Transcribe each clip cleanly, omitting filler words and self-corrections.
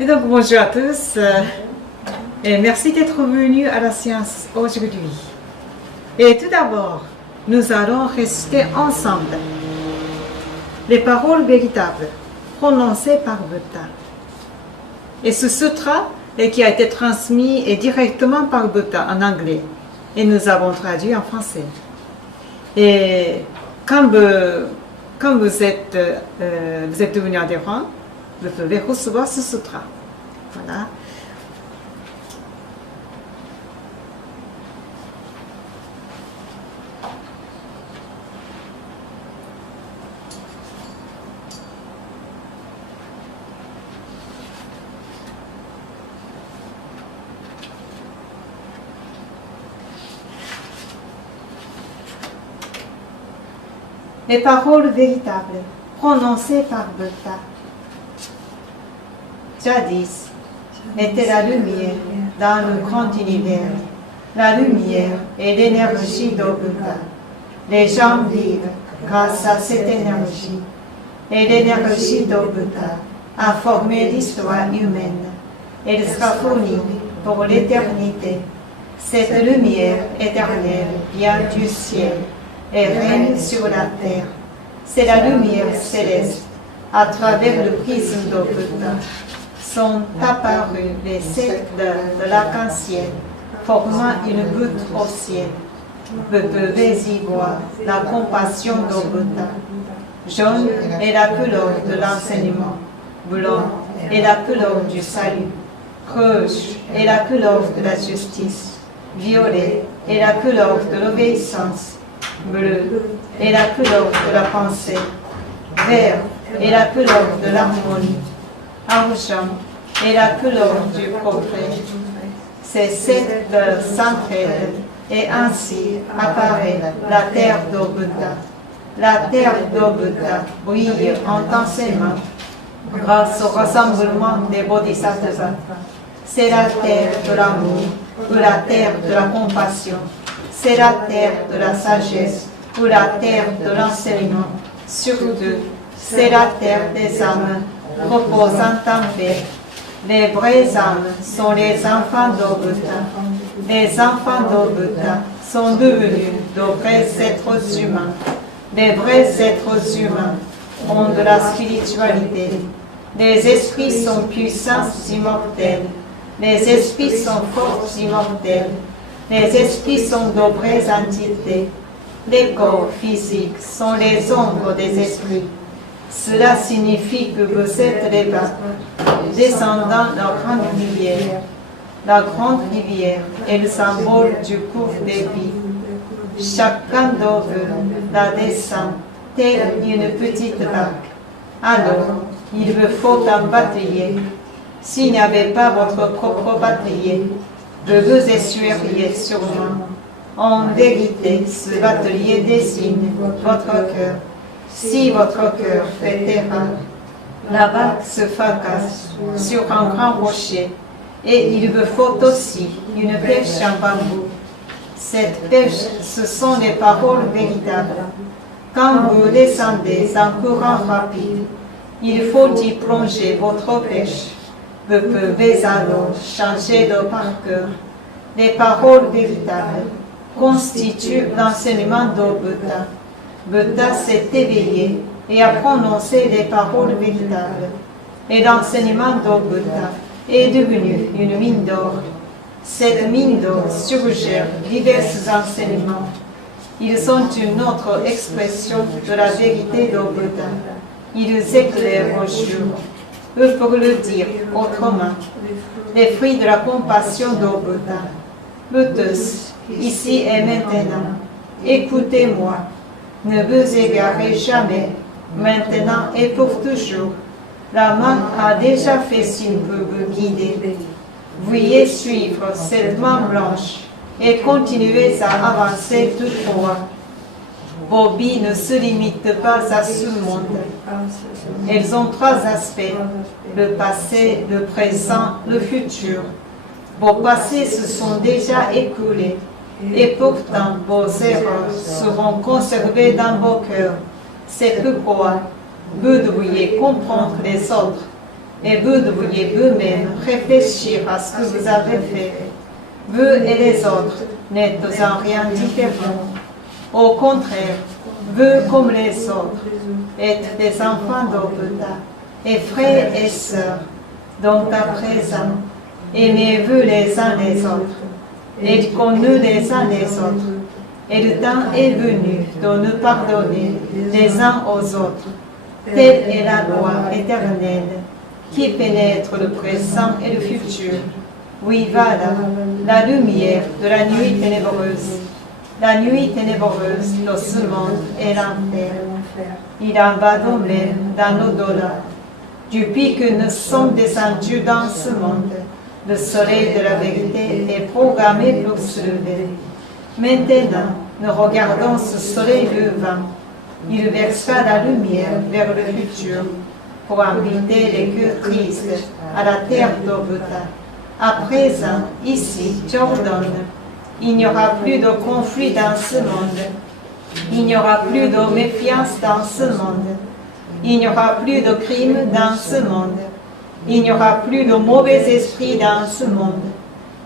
Et donc bonjour à tous et merci d'être venus à la séance aujourd'hui. Et tout d'abord, nous allons rester ensemble. Les paroles véritables prononcées par Bouddha. Et ce sutra qui a été transmis directement par Bouddha en anglais et nous avons traduit en français. Et quand vous êtes devenu adhérent, vous pouvez recevoir ce sutra. Voilà. Les paroles véritables prononcées par Bouddha. Jadis était la lumière dans le grand univers. La lumière est l'énergie de Bouddha. Les gens vivent grâce à cette énergie. Et l'énergie de Bouddha a formé l'histoire humaine. Elle sera fournie pour l'éternité. Cette lumière éternelle vient du ciel et règne sur la terre. C'est la lumière céleste. À travers le prisme de Bouddha sont apparus les 7 heures de l'arc-en-ciel, formant une goutte au ciel. Vous pouvez y voir la compassion de Bouddha. Jaune est la couleur de l'enseignement. Blanc est la couleur du salut. Rouge est la couleur de la justice. Violet est la couleur de l'obéissance. Bleu est la couleur de la pensée. Vert est la couleur de l'harmonie. Argent est la couleur du progrès. Ces 7 heures s'entraident et ainsi apparaît la terre de Bouddha. La terre de Bouddha brille intensément grâce au rassemblement des bodhisattvas. C'est la terre de l'amour ou la terre de la compassion. C'est la terre de la sagesse ou la terre de l'enseignement. Surtout, c'est la terre des âmes reposant en paix. Les vraies âmes sont les enfants de Bouddha. Les enfants de Bouddha sont devenus de vrais êtres humains. Les vrais êtres humains ont de la spiritualité. Les esprits sont puissants immortels. Les esprits sont forts immortels. Les esprits sont de vraies entités. Les corps physiques sont les ombres des esprits. Cela signifie que vous êtes les bas, descendant de la grande rivière. La grande rivière est le symbole du cours des vies. Chacun d'entre vous la descend, telle une petite vague. Alors, il vous faut un bâtelier. S'il n'y avait pas votre propre bâtelier, vous vous essuieriez sûrement. En vérité, ce bâtelier désigne votre cœur. Si votre cœur fait erreur, la vague se fracasse sur un grand rocher et il vous faut aussi une pêche en bambou. Cette pêche, ce sont les paroles véritables. Quand vous descendez en courant rapide, il faut y plonger votre pêche. Vous pouvez alors changer de parcours. Les paroles véritables constituent l'enseignement de Bouddha. Bouddha s'est éveillé et a prononcé les paroles véritables. Et l'enseignement de Bouddha est devenu une mine d'or. Cette mine d'or surgère divers enseignements. Ils sont une autre expression de la vérité de Bouddha. Ils éclairent au jour. Ou pour le dire autrement, les fruits de la compassion de Bouddha. Vous tous, ici et maintenant, écoutez-moi. Ne vous égarez jamais, maintenant et pour toujours. La main a déjà fait signe pour vous guider. Veuillez suivre cette main blanche et continuez à avancer tout droit. Vos vies ne se limitent pas à ce monde. Elles ont 3 aspects, le passé, le présent, le futur. Vos passés se sont déjà écoulés. Et pourtant, vos erreurs seront conservées dans vos cœurs. C'est pourquoi vous devriez comprendre les autres et vous devriez vous-même réfléchir à ce que vous avez fait. Vous et les autres n'êtes en rien différents. Au contraire, vous comme les autres êtes des enfants d'Obota et frères et sœurs. Donc à présent, aimez-vous les uns les autres, aidez-nous les uns les autres. Et le temps est venu de nous pardonner les uns aux autres. Telle est la loi éternelle qui pénètre le présent et le futur. Oui, voilà, la lumière de la nuit ténébreuse. La nuit ténébreuse de ce monde est l'enfer. Il en va de même dans l'au-delà. Depuis que nous sommes descendus dans ce monde, le soleil de la vérité est programmé pour se lever. Maintenant, nous regardons ce soleil levant. Il versera la lumière vers le futur pour inviter les cœurs tristes à la terre d'Obota. À présent, ici, Jordan, il n'y aura plus de conflit dans ce monde. Il n'y aura plus de méfiance dans ce monde. Il n'y aura plus de crimes dans ce monde. Il n'y aura plus de mauvais esprits dans ce monde.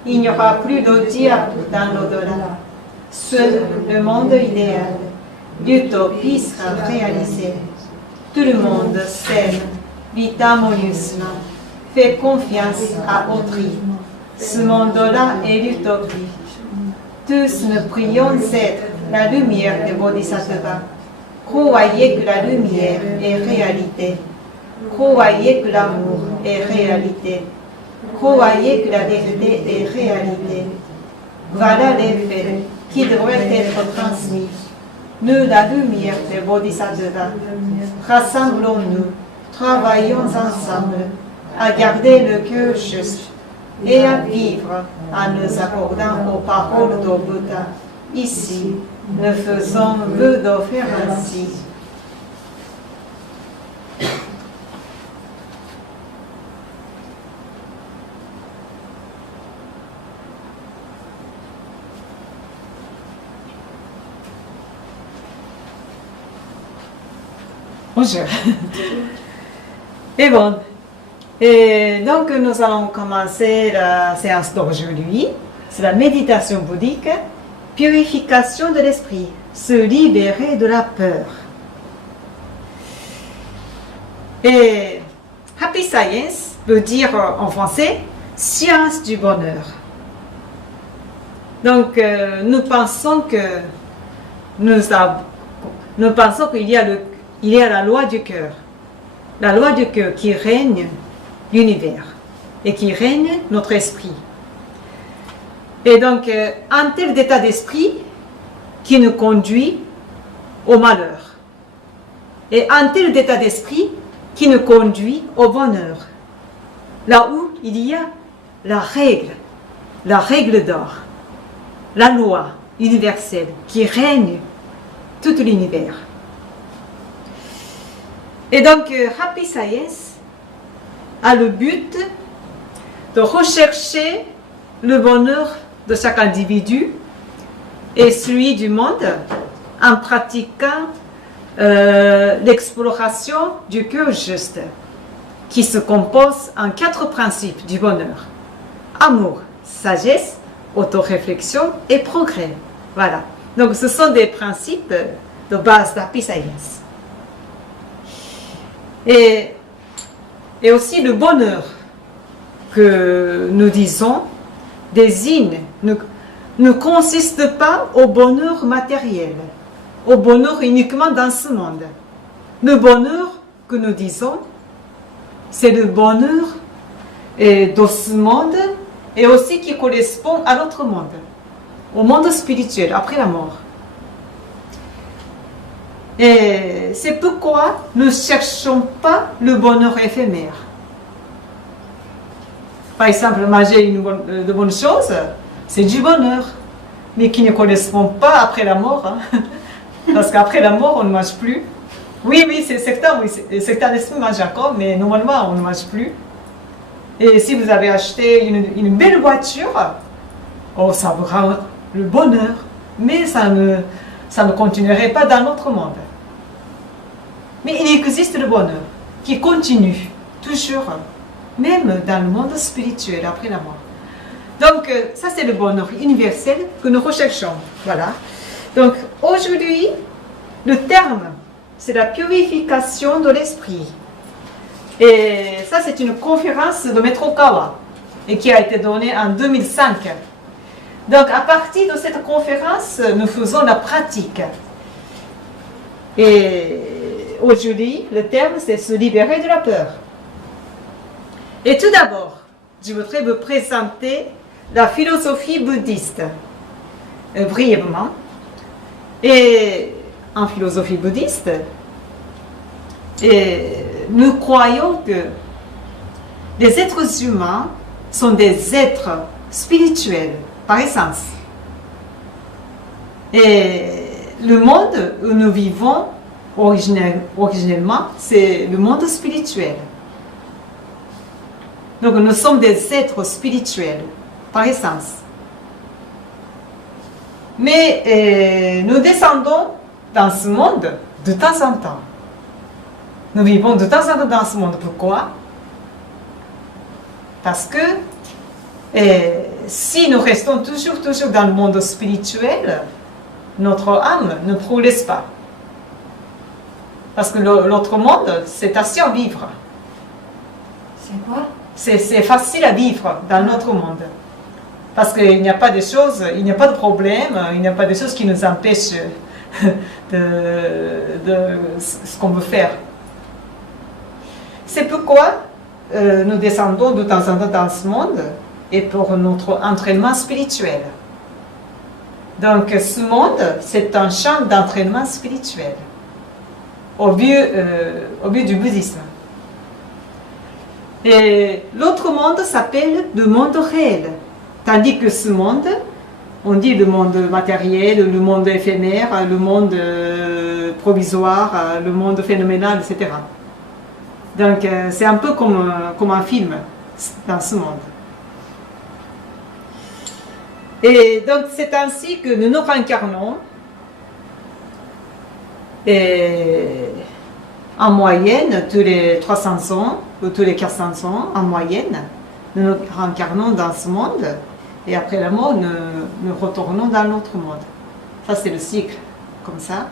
Il n'y aura plus de diable dans l'au-delà. Seul le monde idéal, l'utopie sera réalisée. Tout le monde s'aime, vit harmonieusement, fait confiance à autrui. Ce monde-là est l'utopie. Tous nous prions être la lumière des Bodhisattvas. Croyez que la lumière est réalité. Croyez que l'amour est réalité. Croyez que la vérité est réalité. Voilà les faits qui devraient être transmis. Nous, la lumière des Bodhisattvas, rassemblons-nous, travaillons ensemble à garder le cœur juste et à vivre en nous accordant aux paroles de Bouddha. Ici, nous faisons vœu de faire ainsi. Bonjour. Et bon, et donc nous allons commencer la séance d'aujourd'hui. C'est la méditation bouddhique, purification de l'esprit, se libérer de la peur. Et Happy Science veut dire en français science du bonheur. Donc nous pensons que il y a la loi du cœur. La loi du cœur qui règne l'univers et qui règne notre esprit. Et donc, un tel état d'esprit qui nous conduit au malheur. Et un tel état d'esprit qui nous conduit au bonheur. Là où il y a la règle d'or, la loi universelle qui règne tout l'univers. Et donc, Happy Science a le but de rechercher le bonheur de chaque individu et celui du monde en pratiquant l'exploration du cœur juste, qui se compose en 4 principes du bonheur. Amour, sagesse, autoréflexion et progrès. Voilà. Donc, ce sont des principes de base d'Happy Science. Et aussi le bonheur que nous disons désigne, ne consiste pas au bonheur matériel, au bonheur uniquement dans ce monde. Le bonheur que nous disons, c'est le bonheur de ce monde et aussi qui correspond à l'autre monde, au monde spirituel, après la mort. Et c'est pourquoi nous ne cherchons pas le bonheur éphémère. Par exemple, manger de bonnes choses, c'est du bonheur, mais qui ne correspond pas après la mort. Hein. Parce qu'après la mort, on ne mange plus. Oui, c'est certain, l'esprit mange encore, mais normalement, on ne mange plus. Et si vous avez acheté une belle voiture, oh, ça vous rend le bonheur, mais ça ne continuerait pas dans notre monde. Mais il existe le bonheur qui continue toujours même dans le monde spirituel après la mort. Donc, ça c'est le bonheur universel que nous recherchons. Voilà. Donc, aujourd'hui, le terme, c'est la purification de l'esprit. Et ça, c'est une conférence de Maître Okawa et qui a été donnée en 2005. Donc, à partir de cette conférence, nous faisons la pratique. Et aujourd'hui, le terme, c'est se libérer de la peur. Et tout d'abord, je voudrais vous présenter la philosophie bouddhiste, brièvement. Et en philosophie bouddhiste, nous croyons que les êtres humains sont des êtres spirituels par essence. Et le monde où nous vivons originellement, c'est le monde spirituel. Donc nous sommes des êtres spirituels par essence. Mais nous descendons dans ce monde de temps en temps. Nous vivons de temps en temps dans ce monde. Pourquoi? Parce que si nous restons toujours dans le monde spirituel, notre âme ne progresse pas. Parce que l'autre monde, c'est assez à vivre. C'est quoi? C'est facile à vivre dans notre monde. Parce qu'il n'y a pas de choses, il n'y a pas de problème, il n'y a pas de choses qui nous empêchent de ce qu'on veut faire. C'est pourquoi nous descendons de temps en temps dans ce monde et pour notre entraînement spirituel. Donc ce monde, c'est un champ d'entraînement spirituel au but du bouddhisme. Et l'autre monde s'appelle le monde réel. Tandis que ce monde, on dit le monde matériel, le monde éphémère, le monde provisoire, le monde phénoménal, etc. Donc c'est un peu comme un film dans ce monde. Et donc c'est ainsi que nous nous réincarnons. Et en moyenne, tous les 300 ans ou tous les 400 ans, en moyenne, nous nous réincarnons dans ce monde. Et après la mort, nous retournons dans l'autre monde. Ça, c'est le cycle, comme ça.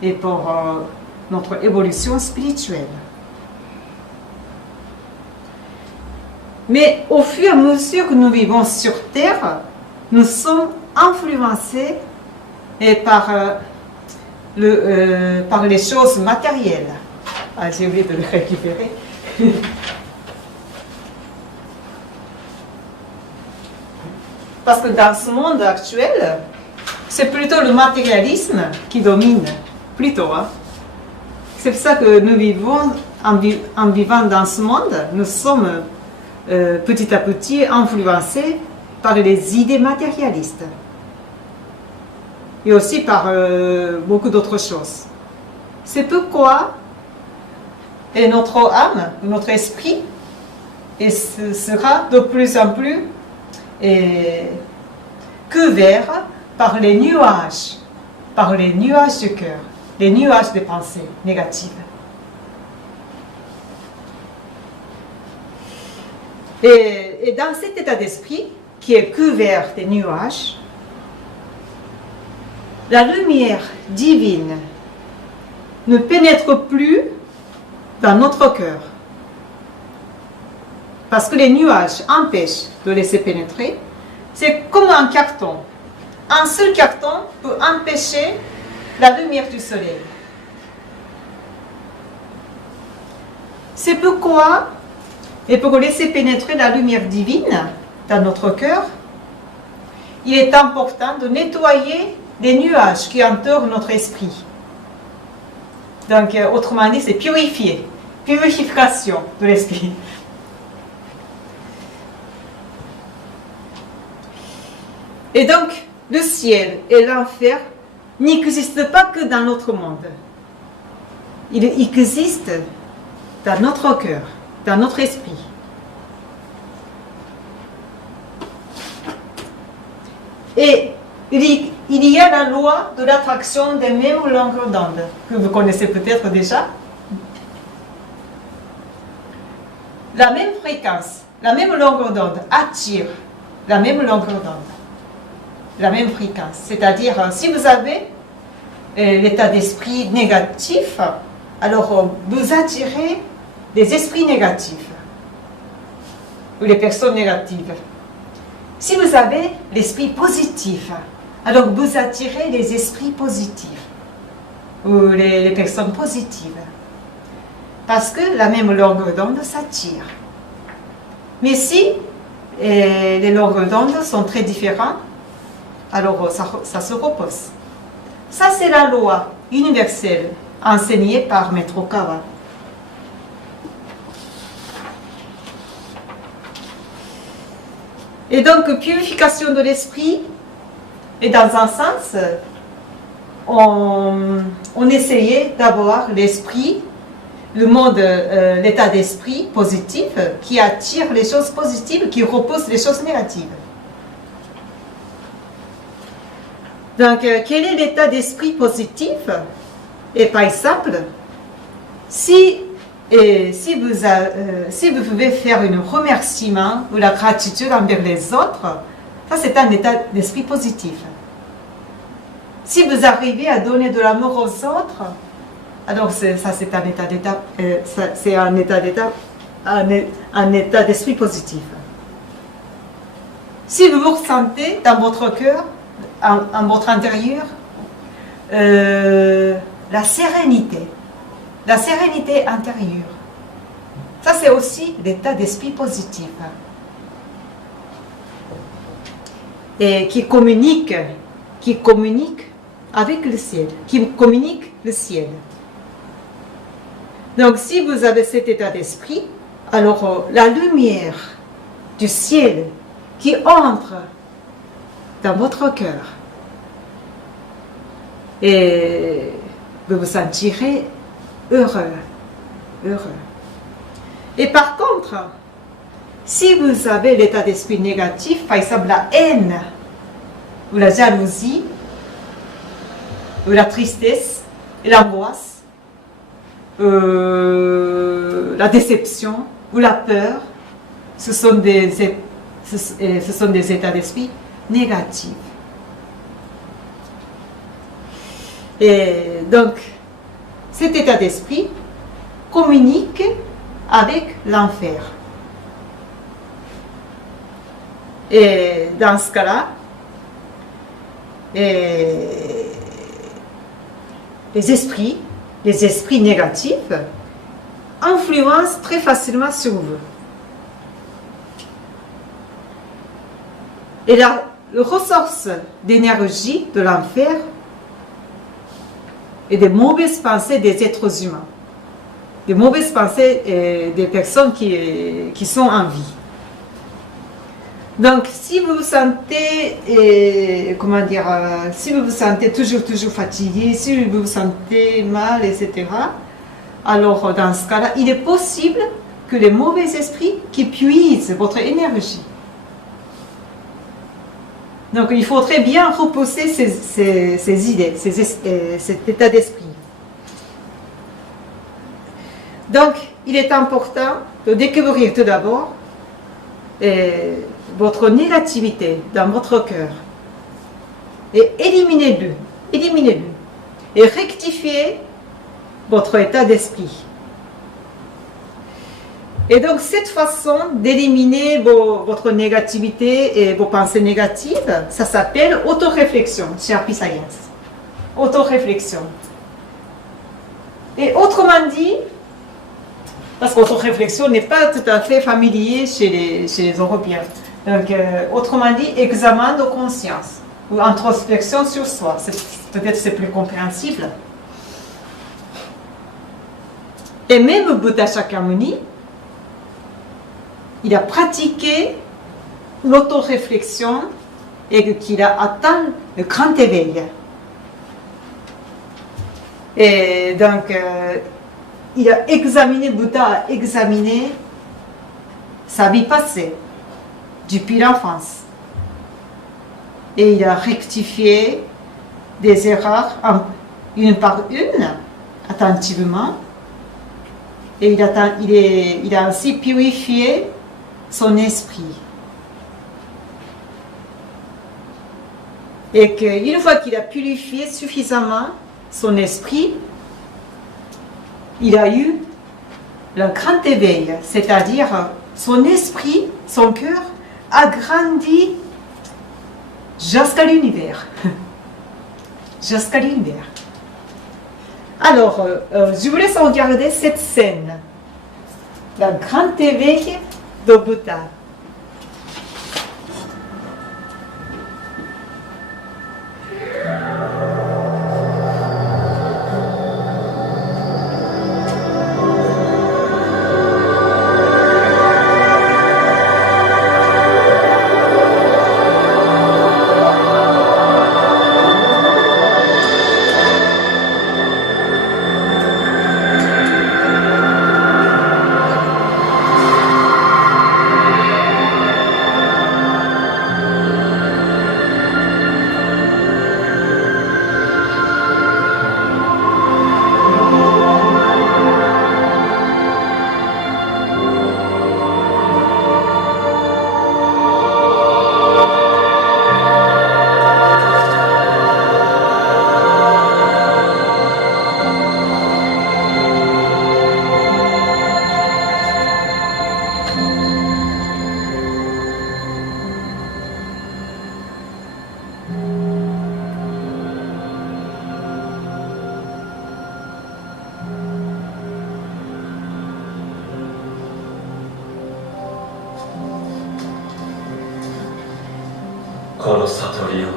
Et pour notre évolution spirituelle. Mais au fur et à mesure que nous vivons sur Terre, nous sommes influencés par les choses matérielles. Ah, j'ai oublié de le récupérer. Parce que dans ce monde actuel, c'est plutôt le matérialisme qui domine, plutôt. Hein. C'est pour ça que nous vivons, en vivant dans ce monde, nous sommes petit à petit influencés par les idées matérialistes. Et aussi par beaucoup d'autres choses. C'est pourquoi notre âme, notre esprit, sera de plus en plus couvert par les nuages du cœur, les nuages des pensées négatives. Et dans cet état d'esprit qui est couvert des nuages, la lumière divine ne pénètre plus dans notre cœur. Parce que les nuages empêchent de laisser pénétrer. C'est comme un carton. Un seul carton peut empêcher la lumière du soleil. C'est pourquoi, et pour laisser pénétrer la lumière divine dans notre cœur, il est important de nettoyer les nuages qui entourent notre esprit. Donc, autrement dit, c'est purifier. Purification de l'esprit. Et donc, le ciel et l'enfer n'existent pas que dans notre monde. Ils existent dans notre cœur, dans notre esprit. Et il y a la loi de l'attraction des mêmes longueurs d'onde, que vous connaissez peut-être déjà. la même fréquence, la même longueur d'onde attire la même longueur d'onde, la même fréquence. C'est-à-dire, si vous avez l'état d'esprit négatif, alors vous attirez des esprits négatifs ou les personnes négatives. Si vous avez l'esprit positif, alors vous attirez les esprits positifs ou les personnes positives. Parce que la même longueur d'onde s'attire. Mais si les longueurs d'onde sont très différentes, alors ça se repose. Ça, c'est la loi universelle enseignée par Maître Okawa. Et donc, purification de l'esprit, et dans un sens, on essayait d'avoir l'esprit, le monde, l'état d'esprit positif qui attire les choses positives, qui repousse les choses négatives. Donc, quel est l'état d'esprit positif? Et par exemple, si vous pouvez faire un remerciement ou la gratitude envers les autres, ça c'est un état d'esprit positif. Si vous arrivez à donner de l'amour aux autres, alors c'est un état d'esprit positif. Si vous vous ressentez dans votre cœur, en votre intérieur, la sérénité intérieure. Ça, c'est aussi l'état d'esprit positif. Et qui communique avec le ciel, qui communique le ciel. Donc, si vous avez cet état d'esprit, alors la lumière du ciel qui entre dans votre cœur, et vous vous sentirez heureux. Et par contre, si vous avez l'état d'esprit négatif, par exemple la haine, ou la jalousie, ou la tristesse, et l'angoisse, la déception, ou la peur, ce sont des états d'esprit négatifs. Et donc, cet état d'esprit communique avec l'enfer. Et dans ce cas-là, les esprits négatifs influencent très facilement sur vous. Et la ressource d'énergie de l'enfer et des mauvaises pensées des êtres humains, des mauvaises pensées des personnes qui sont en vie. Donc, si vous vous sentez, si vous vous sentez toujours fatigué, si vous vous sentez mal, etc., alors dans ce cas-là, il est possible que les mauvais esprits qui puisent votre énergie. Donc, il faudrait bien repousser ces idées, cet état d'esprit. Donc, il est important de découvrir tout d'abord votre négativité dans votre cœur et éliminez-le. Et rectifiez votre état d'esprit. Et donc, cette façon d'éliminer votre négativité et vos pensées négatives, ça s'appelle autoréflexion chez Happy Science. Autoréflexion. Et autrement dit, parce qu'autoréflexion n'est pas tout à fait familier chez les Européens. Donc, autrement dit, examen de conscience ou introspection sur soi. Peut-être c'est plus compréhensible. Et même Bouddha Shakyamuni, il a pratiqué l'autoréflexion et qu'il a atteint le grand éveil. Et donc, Bouddha a examiné sa vie passée, depuis l'enfance. Et il a rectifié des erreurs une par une, attentivement. et il a ainsi purifié son esprit. Et qu'une fois qu'il a purifié suffisamment son esprit, il a eu le grand éveil, c'est-à-dire son esprit, son cœur a grandi jusqu'à l'univers. Jusqu'à l'univers. Alors, je vous laisse regarder cette scène. Le grand éveil de Bouddha.この悟りを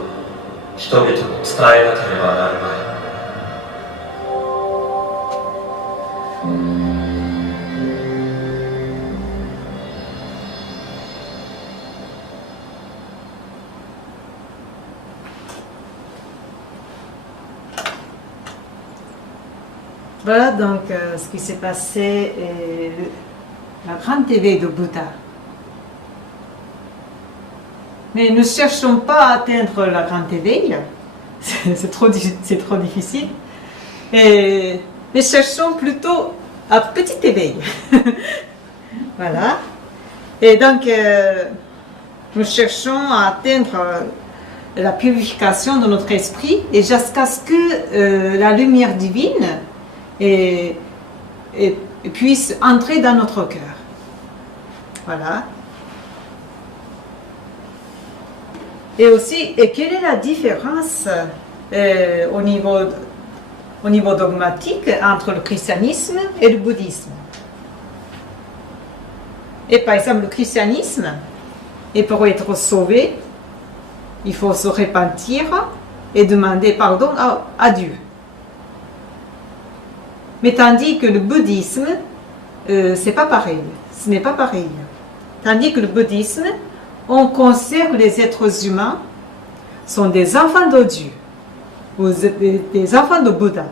人々に伝えなければなるまい。Voilà donc ce qui s'est passé, la grande éveil de Bouddha. Mais ne cherchons pas à atteindre la grande éveil, c'est trop difficile. Mais cherchons plutôt à petit éveil. Voilà. Et donc, nous cherchons à atteindre la purification de notre esprit et jusqu'à ce que la lumière divine puisse entrer dans notre cœur. Voilà. Et aussi, quelle est la différence au niveau dogmatique entre le christianisme et le bouddhisme? Et par exemple, le christianisme, et pour être sauvé, il faut se repentir et demander pardon à Dieu. Mais tandis que le bouddhisme, c'est pas pareil. Ce n'est pas pareil. Tandis que le bouddhisme, on considère que les êtres humains sont des enfants de Dieu, ou des enfants de Bouddha.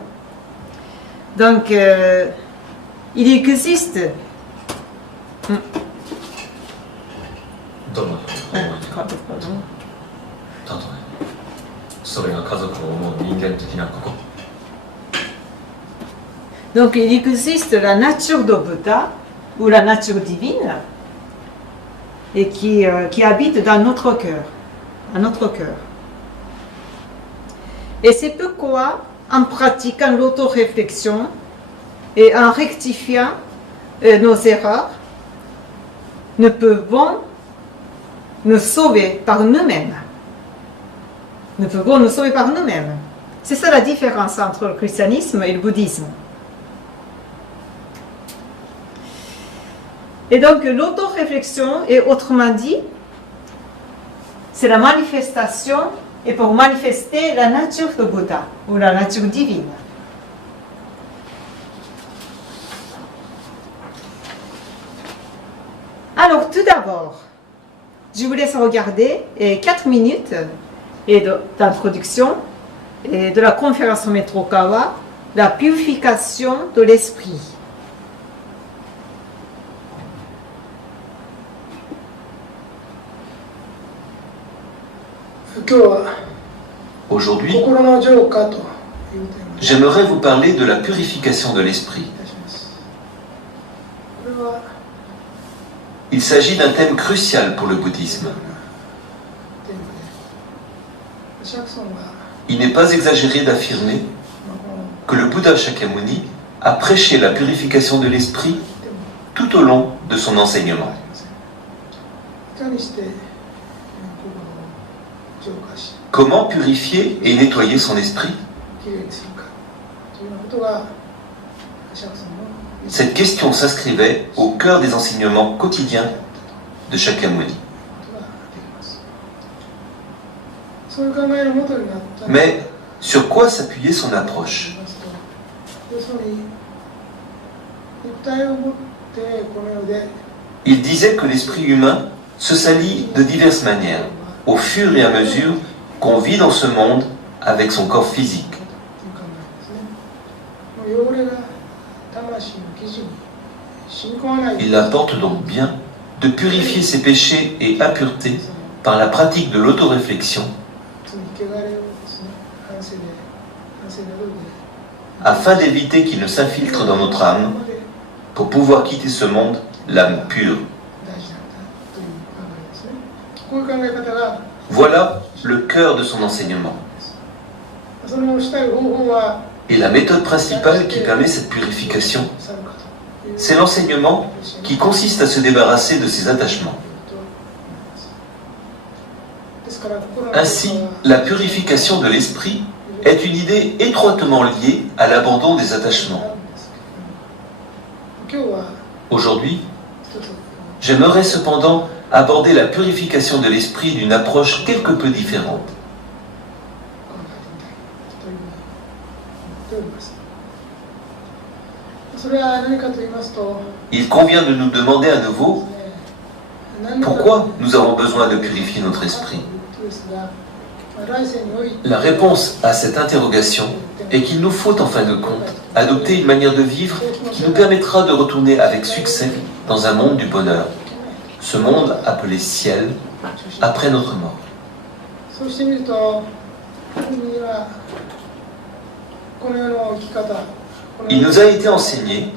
Donc, il existe. どんなふうに思いたとえそれが家族を思う人間的な心。 Donc, il existe la nature de Bouddha, ou la nature divine, et qui habite dans notre cœur, à notre cœur. Et c'est pourquoi, en pratiquant l'autoréflexion et en rectifiant nos erreurs, nous pouvons nous sauver par nous-mêmes. Nous pouvons nous sauver par nous-mêmes. C'est ça la différence entre le christianisme et le bouddhisme. Et donc l'autoréflexion, et autrement dit, c'est la manifestation, et pour manifester la nature de Bouddha, ou la nature divine. Alors tout d'abord, je vous laisse regarder 4 minutes d'introduction de la conférence Metrokawa, la purification de l'esprit. Aujourd'hui, j'aimerais vous parler de la purification de l'esprit. Il s'agit d'un thème crucial pour le bouddhisme. Il n'est pas exagéré d'affirmer que le Bouddha Shakyamuni a prêché la purification de l'esprit tout au long de son enseignement. Comment purifier et nettoyer son esprit? Cette question s'inscrivait au cœur des enseignements quotidiens de Shakyamuni. Mais sur quoi s'appuyait son approche? Il disait que l'esprit humain se salit de diverses manières, au fur et à mesure qu'on vit dans ce monde avec son corps physique. Il importe donc bien de purifier ses péchés et impuretés par la pratique de l'autoréflexion, afin d'éviter qu'il ne s'infiltre dans notre âme pour pouvoir quitter ce monde, l'âme pure. Voilà le cœur de son enseignement. Et la méthode principale qui permet cette purification, c'est l'enseignement qui consiste à se débarrasser de ses attachements. Ainsi, la purification de l'esprit est une idée étroitement liée à l'abandon des attachements. Aujourd'hui, j'aimerais cependant aborder la purification de l'esprit d'une approche quelque peu différente. Il convient de nous demander à nouveau pourquoi nous avons besoin de purifier notre esprit. La réponse à cette interrogation est qu'il nous faut en fin de compte adopter une manière de vivre qui nous permettra de retourner avec succès dans un monde du bonheur, ce monde appelé ciel, après notre mort. Il nous a été enseigné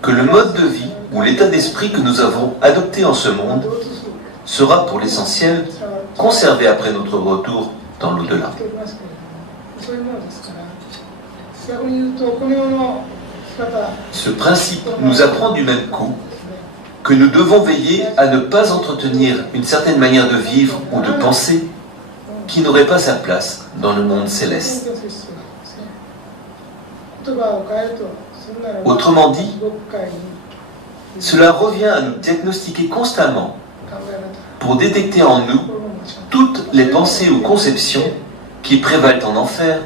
que le mode de vie ou l'état d'esprit que nous avons adopté en ce monde sera pour l'essentiel conservé après notre retour dans l'au-delà. Ce principe nous apprend du même coup que nous devons veiller à ne pas entretenir une certaine manière de vivre ou de penser qui n'aurait pas sa place dans le monde céleste. Autrement dit, cela revient à nous diagnostiquer constamment pour détecter en nous toutes les pensées ou conceptions qui prévalent en enfer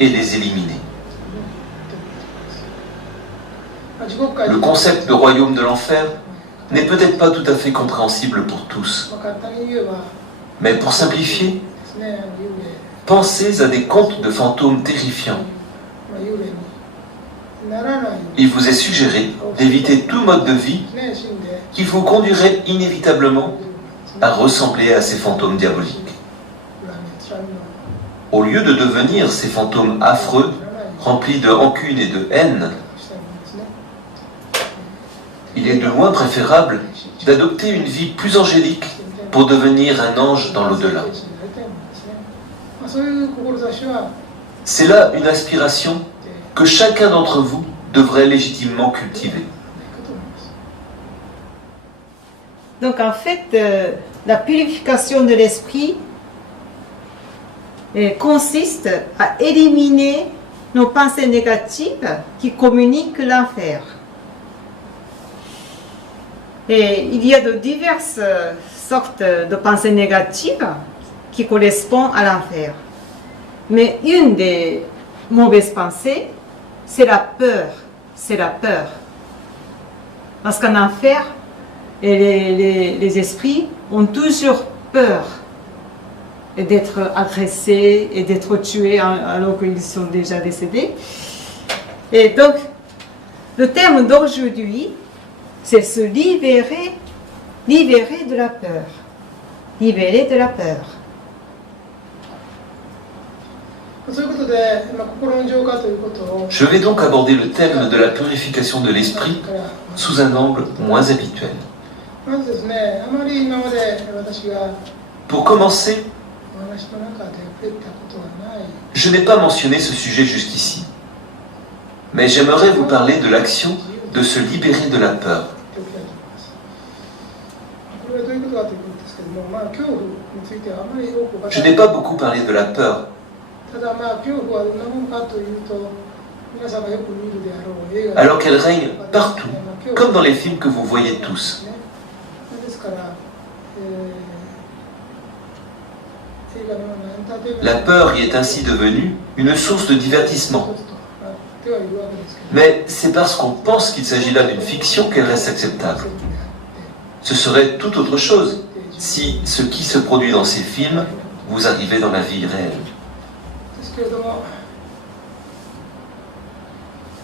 et les éliminer. Le concept de royaume de l'enfer n'est peut-être pas tout à fait compréhensible pour tous. Mais pour simplifier, pensez à des contes de fantômes terrifiants. Il vous est suggéré d'éviter tout mode de vie qui vous conduirait inévitablement à ressembler à ces fantômes diaboliques. Au lieu de devenir ces fantômes affreux, remplis de rancune et de haine, il est de loin préférable d'adopter une vie plus angélique pour devenir un ange dans l'au-delà. C'est là une aspiration que chacun d'entre vous devrait légitimement cultiver. Donc en fait, la purification de l'esprit consiste à éliminer nos pensées négatives qui communiquent l'enfer. Et il y a de diverses sortes de pensées négatives qui correspondent à l'enfer. Mais une des mauvaises pensées, c'est la peur. C'est la peur. Parce qu'en enfer, les esprits ont toujours peur d'être agressés et d'être tués alors qu'ils sont déjà décédés. Et donc, le terme d'aujourd'hui, c'est se libérer de la peur. Libérer de la peur. そういうことで、心の浄化ということを Je vais donc aborder le thème de la purification de l'esprit sous un angle moins habituel. まずですね、あまり今まで私が Pour commencer, お話の中で触れたことはない je n'ai pas mentionné ce sujet jusqu'ici, mais j'aimerais vous parler de l'action de se libérer de la peur. 時だと思います。これはどういうことかということですけども、恐怖についてはあまり多く語 Je n'ai pas beaucoup parlé de la peur, ただ恐怖はどんなものかというと、皆さんがよく見るであろう映画 alors qu'elle règne partout, comme dans les films que vous voyez tous. ですから、映画のようなエンターテインメント La peur y est ainsi devenue une source de divertissement. ではいるわけですけど、 Mais c'est parce qu'on pense qu'il s'agit là d'une fiction qu'elle reste acceptable. Ce serait tout autre chose si ce qui se produit dans ces films vous arrivait dans la vie réelle. ですけれども、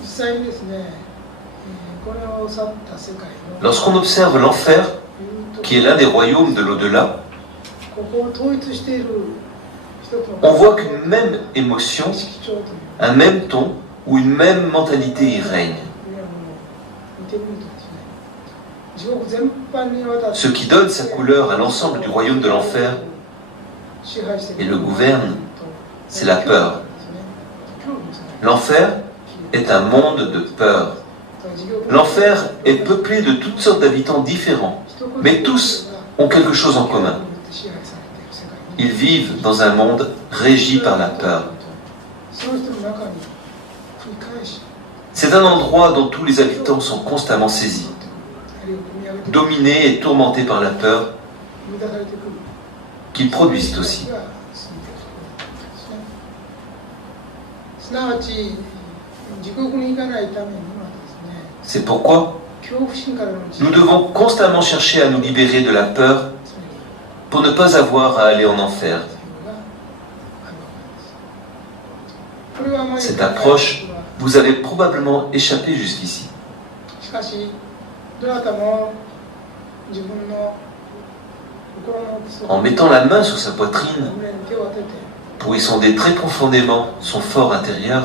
実際にですね、これを去った世界の Lorsqu'on observe l'enfer, qui est l'un des royaumes de l'au-delà, ここを統一している一つの on voit qu'une même émotion, 色調という un même ton ou une même mentalité y règne. これはもう見てみるとですね、地獄全般にわたって Ce qui donne sa couleur à l'ensemble du royaume de l'enfer 支配してい et る le gouverne, c'est la peur. L'enfer est un monde de peur. L'enfer est peuplé de toutes sortes d'habitants différents, mais tous ont quelque chose en commun. Ils vivent dans un monde régi par la peur. C'est un endroit dont tous les habitants sont constamment saisis, dominés et tourmentés par la peur qu'ils produisent aussi. すなわち地獄に行かないためにはですね、 C'est pourquoi 恐怖心からの自 nous 由 devons constamment chercher à nous libérer de la peur pour ne pas avoir à aller en enfer. これはあまり Cette approche, vous avez probablement échappé jusqu'ici. しかしどなたも自分の心の奥底 En mettant la main sur sa poitrine 胸に手を当てて pour y sonder très profondément son fort intérieur,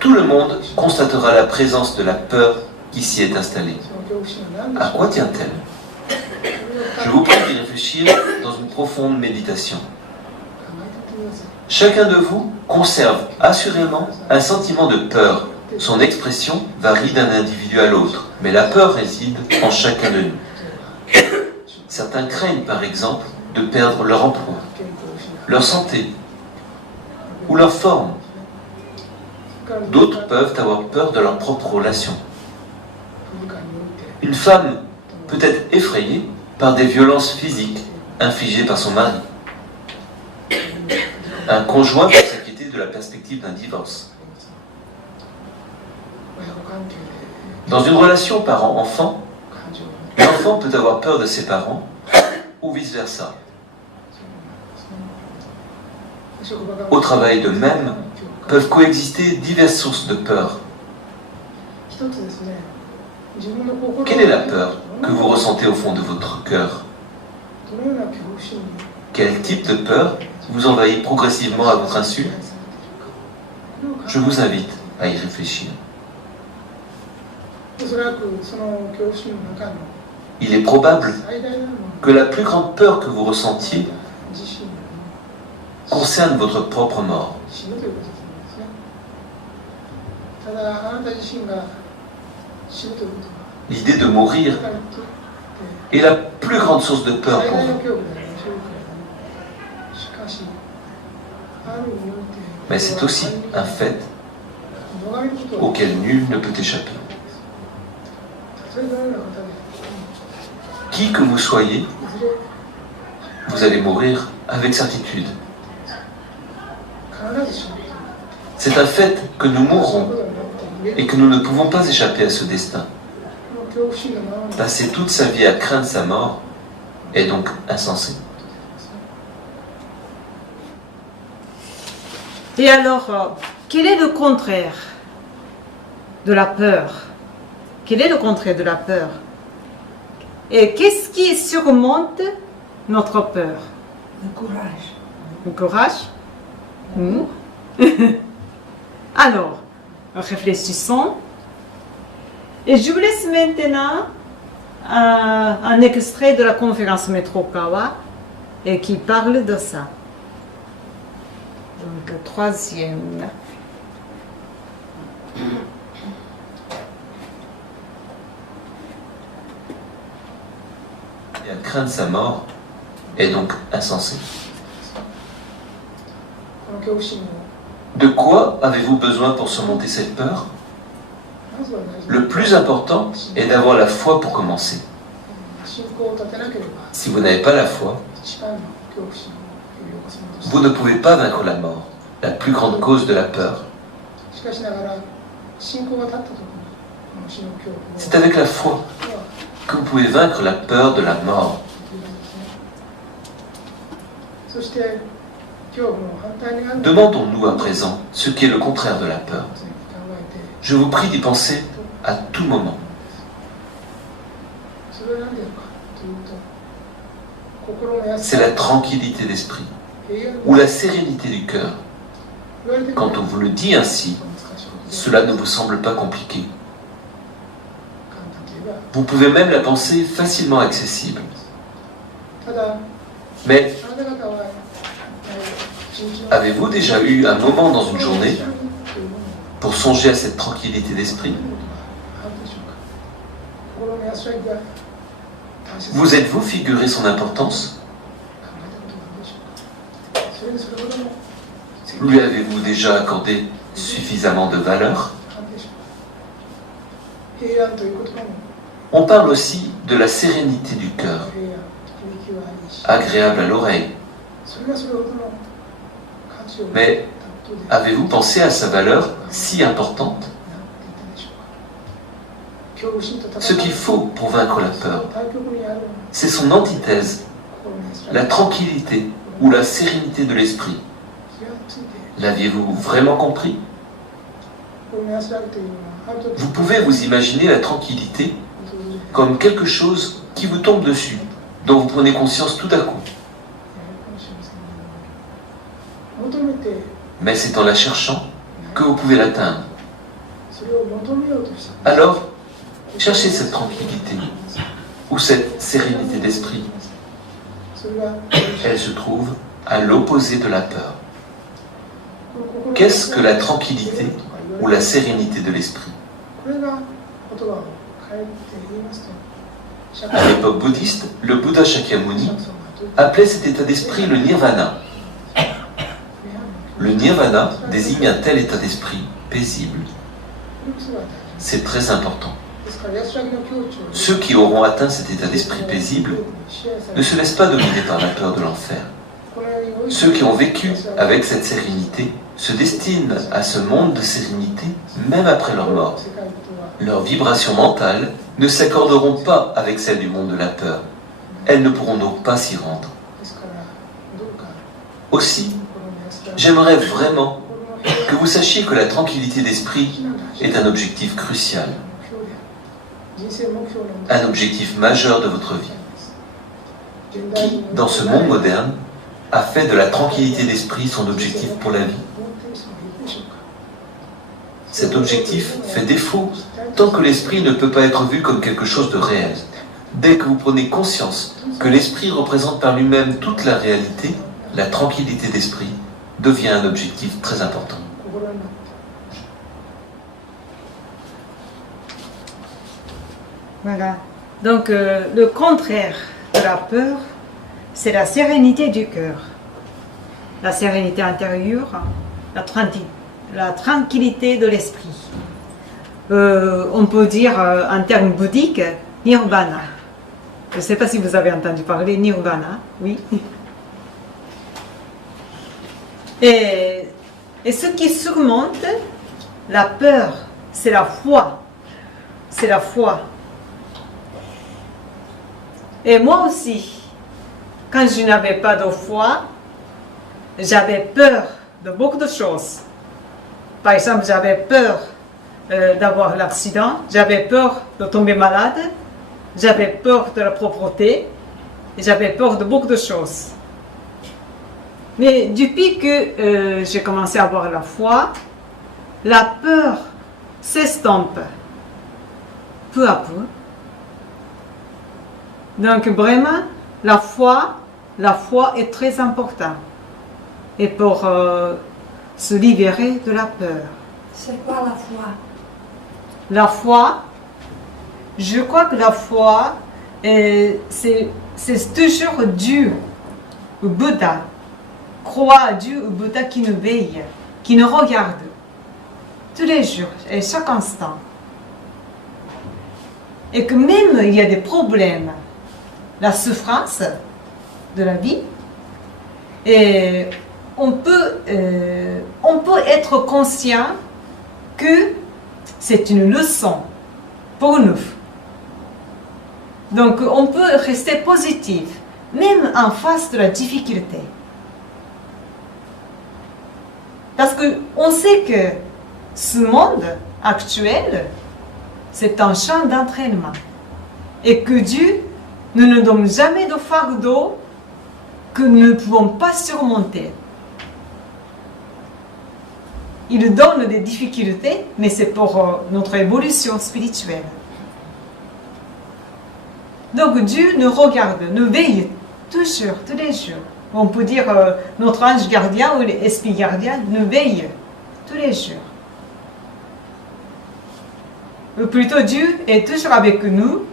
tout le monde constatera la présence de la peur qui s'y est installée. その恐怖心は何で À しょう quoi tient-elle? Je vous prie d'y réfléchir dans une profonde méditation. 考えてみてください。 Chacun de vous conserve assurément un sentiment de peur. Son expression varie d'un individu à l'autre, mais la peur réside en chacun de nous. Certains craignent par exemple de perdre leur emploi, 健康を失う leur santé ou leur forme. D'autres peuvent avoir peur de leurs propres relations. 不可において Une femme peut être effrayée par des violences physiques infligées par son mari. Un conjoint peut s'inquiéter de la perspective d'un divorce. 親子関係で Dans une relation parent-enfant, 感情が l'enfant peut avoir peur de ses parents ou vice-versa. 職場が Au travail de même, peuvent coexister diverses sources de peur. 一つですね、自分の心 Quelle est la peur que vous ressentez au fond de votre cœur? どのような恐怖心に Quel type de peur vous envahit progressivement à votre insu? Je vous invite à y réfléchir. おそらくその恐怖心の中の Il est probable 最大なるもの que la plus grande peur que vous ressentiez 自身の concerne votre propre mort. 死ぬということですね。ただあなた自身が死ぬということは L'idée de mourir あなたにとって est la plus grande source de peur 最 pour 大の vous. 恐怖でありましょうけれども、しかしある意味において Mais c'est aussi un fait 逃れることは auquel nul ne peut échapper. それどのような方で Qui que vous soyez, いずれ vous allez mourir avec certitude. 必ず死ぬという C'est un fait que nous そういう mourrons ことになっている et que nous ne pouvons pas échapper à ce destin. この恐怖心のままに Passer toute sa vie à craindre sa mort est donc insensé. Et alors, quel est le contraire de la peur? Quel est le contraire de la peur? Et qu'est-ce qui surmonte notre peur? Le courage. Le courage? Hmm? Alors, réfléchissons. Et je vous laisse maintenant un extrait de la conférence Metrokawa et qui parle de ça. Donc, troisième. Et à craindre sa mort est donc insensé. この恐怖心を De quoi avez-vous besoin pour surmonter cette peur? まずは大事 Le plus important est d'avoir la foi pour commencer. 信仰を立てなければ Si vous n'avez pas la foi, 一番の恐怖心を呼び起こすものとして vous ne pouvez pas vaincre la mort, la plus grande cause de la peur. しかしながら信仰が立った時にこの死の恐怖を C'est avec la foi は que vous pouvez vaincre la peur de la mort. そして恐怖の反対にあるのを Demandons-nous à présent ce qui est le contraire de la peur. 常に考えて Je vous prie d'y penser à tout moment. それは何であるかというと心の安 C'est la tranquillité d'esprit 平安 ou la sérénité du cœur. 言われてみれ Quand ば on vous le dit ainsi, 難しいことで cela ne vous semble pas compliqué. 簡単といえば Vous pouvez même la penser facilement accessible. ただ Mais あなた方は一日の avez-vous déjà eu un moment dans une 心の journée 安らぎというものを pour songer à cette tranquillité d'esprit? どういうことがあるでしょうか心の安らぎが大切 Vous êtes-vous figuré son importance? 考えたことがあるでしょうかそれにそれほどの Lui avez-vous déjà accordé suffisamment de valeur? なんでしょうか平安という言葉も On parle aussi de la sérénité du cœur, 平安響きはいいし agréable à l'oreille. それがそれほどの価値を持った Mais ことで avez-vous pensé à sa valeur si importante? なっていたでしょうか恐怖心と Ce 戦 qu'il う faut pour vaincre la その peur, 対極にあるのは c'est son antithèse, 心の安らぎ la tranquillité ou la sérénité de l'esprit. 気がついて L'aviez-vous vraiment compris? 心の安らぎというのはある時 Vous pouvez vous imaginer la tranquillité 訪れる comme quelque chose qui vous tombe dessus, dont vous prenez conscience tout à coup. かもしれませんけども求めて Mais c'est en la cherchant que vous pouvez l'atteindre. それを求めようとした Alors, cherchez cette tranquillité ou cette sérénité d'esprit. それが Elle se trouve à l'opposé de la peur. この心の Qu'est-ce que la tranquillité ou la sérénité de l'esprit? これが言葉を変えて言いますと社 À l'époque bouddhiste, le Bouddha Shakyamuni 神様がどういう appelait cet état d'esprit le nirvana. Le nirvana désigne un tel état d'esprit paisible. C'est très important. Ceux qui auront atteint cet état d'esprit paisible ne se laissent pas dominer par la peur de l'enfer. Ceux qui ont vécu avec cette sérénité se destinent à ce monde de sérénité même après leur mort. Leurs vibrations mentales ne s'accorderont pas avec celles du monde de la peur. Elles ne pourront donc pas s'y rendre. Aussi, j'aimerais vraiment que vous sachiez que la tranquillité d'esprit est un objectif crucial, un objectif majeur de votre vie. Qui, dans ce monde moderne, a fait de la tranquillité d'esprit son objectif pour la vie? Cet objectif fait défaut tant que l'esprit ne peut pas être vu comme quelque chose de réel. Dès que vous prenez conscience que l'esprit représente par lui-même toute la réalité, la tranquillité d'esprit devient un objectif très important. Voilà. Donc, le contraire de la peur, c'est la sérénité du cœur. La sérénité intérieure, la tranquillité de l'esprit. On peut dire en termes bouddhiques, nirvana. Je ne sais pas si vous avez entendu parler nirvana, oui. Et ce qui surmonte la peur, c'est la foi. C'est la foi. Et moi aussi, quand je n'avais pas de foi, j'avais peur de beaucoup de choses. Par exemple, j'avais peur d'avoir l'accident, j'avais peur de tomber malade, j'avais peur de la pauvreté, et j'avais peur de beaucoup de choses. Mais depuis que j'ai commencé à avoir la foi, la peur s'estompe peu à peu. Donc vraiment, la foi est très importante. Et pour se libérer de la peur. C'est quoi la foi? La foi, je crois que la foi, c'est toujours Dieu, le Bouddha. Croire à Dieu, le Bouddha qui nous veille, qui nous regarde tous les jours et chaque instant. Et que même il y a des problèmes, la souffrance de la vie, et on peut être conscient que c'est une leçon pour nous. Donc on peut rester positif, même en face de la difficulté. Parce qu'on sait que ce monde actuel, c'est un champ d'entraînement. Et que Dieu ne nous donne jamais de fardeau que nous ne pouvons pas surmonter. Il nous donne des difficultés, mais c'est pour notre évolution spirituelle. Donc Dieu nous regarde, nous veille toujours, tous les jours. On peut dire notre ange gardien ou l'esprit gardien nous veille tous les jours. Ou plutôt Dieu est toujours avec nous,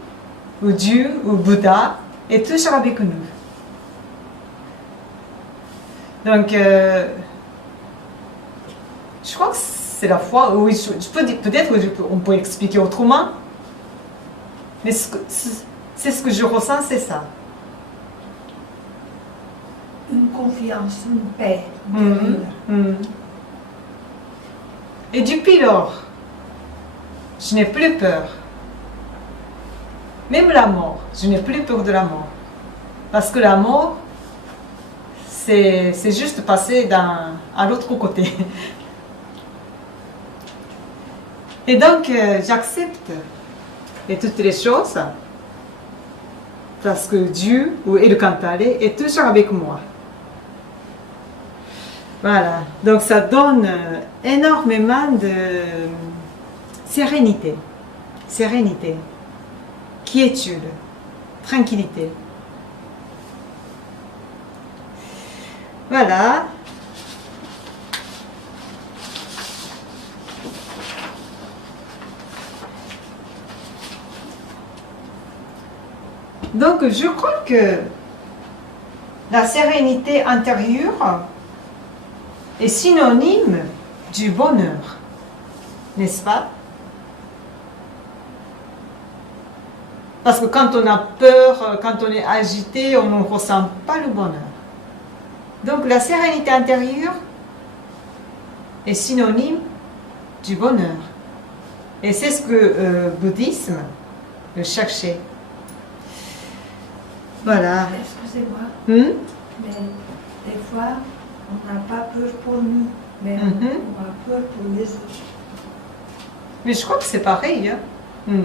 ou Dieu ou Bouddha est toujours avec nous. Donc, je crois que c'est la foi. Oui, peut-être on peut expliquer autrement, mais c'est ce que je ressens, c'est ça. Une confiance, une paix intérieure. Et depuis lors, je n'ai plus peur. Même la mort, je n'ai plus peur de la mort. Parce que la mort, c'est juste passer à l'autre côté. Et donc, j'accepte toutes les choses parce que Dieu ou El Cantare est toujours avec moi. Voilà, donc ça donne énormément de sérénité, quiétude, tranquillité. Voilà. Donc je crois que la sérénité intérieure est synonyme du bonheur, n'est-ce pas? Parce que quand on a peur, quand on est agité, on ne ressent pas le bonheur. Donc la sérénité intérieure est synonyme du bonheur. Et c'est ce que le bouddhisme cherchait. Voilà. Excusez-moi, Hmm? mais des fois, on n'a pas peur pour nous, mais on a peur pour les autres. Mais je crois que c'est pareil. Hein? Hmm.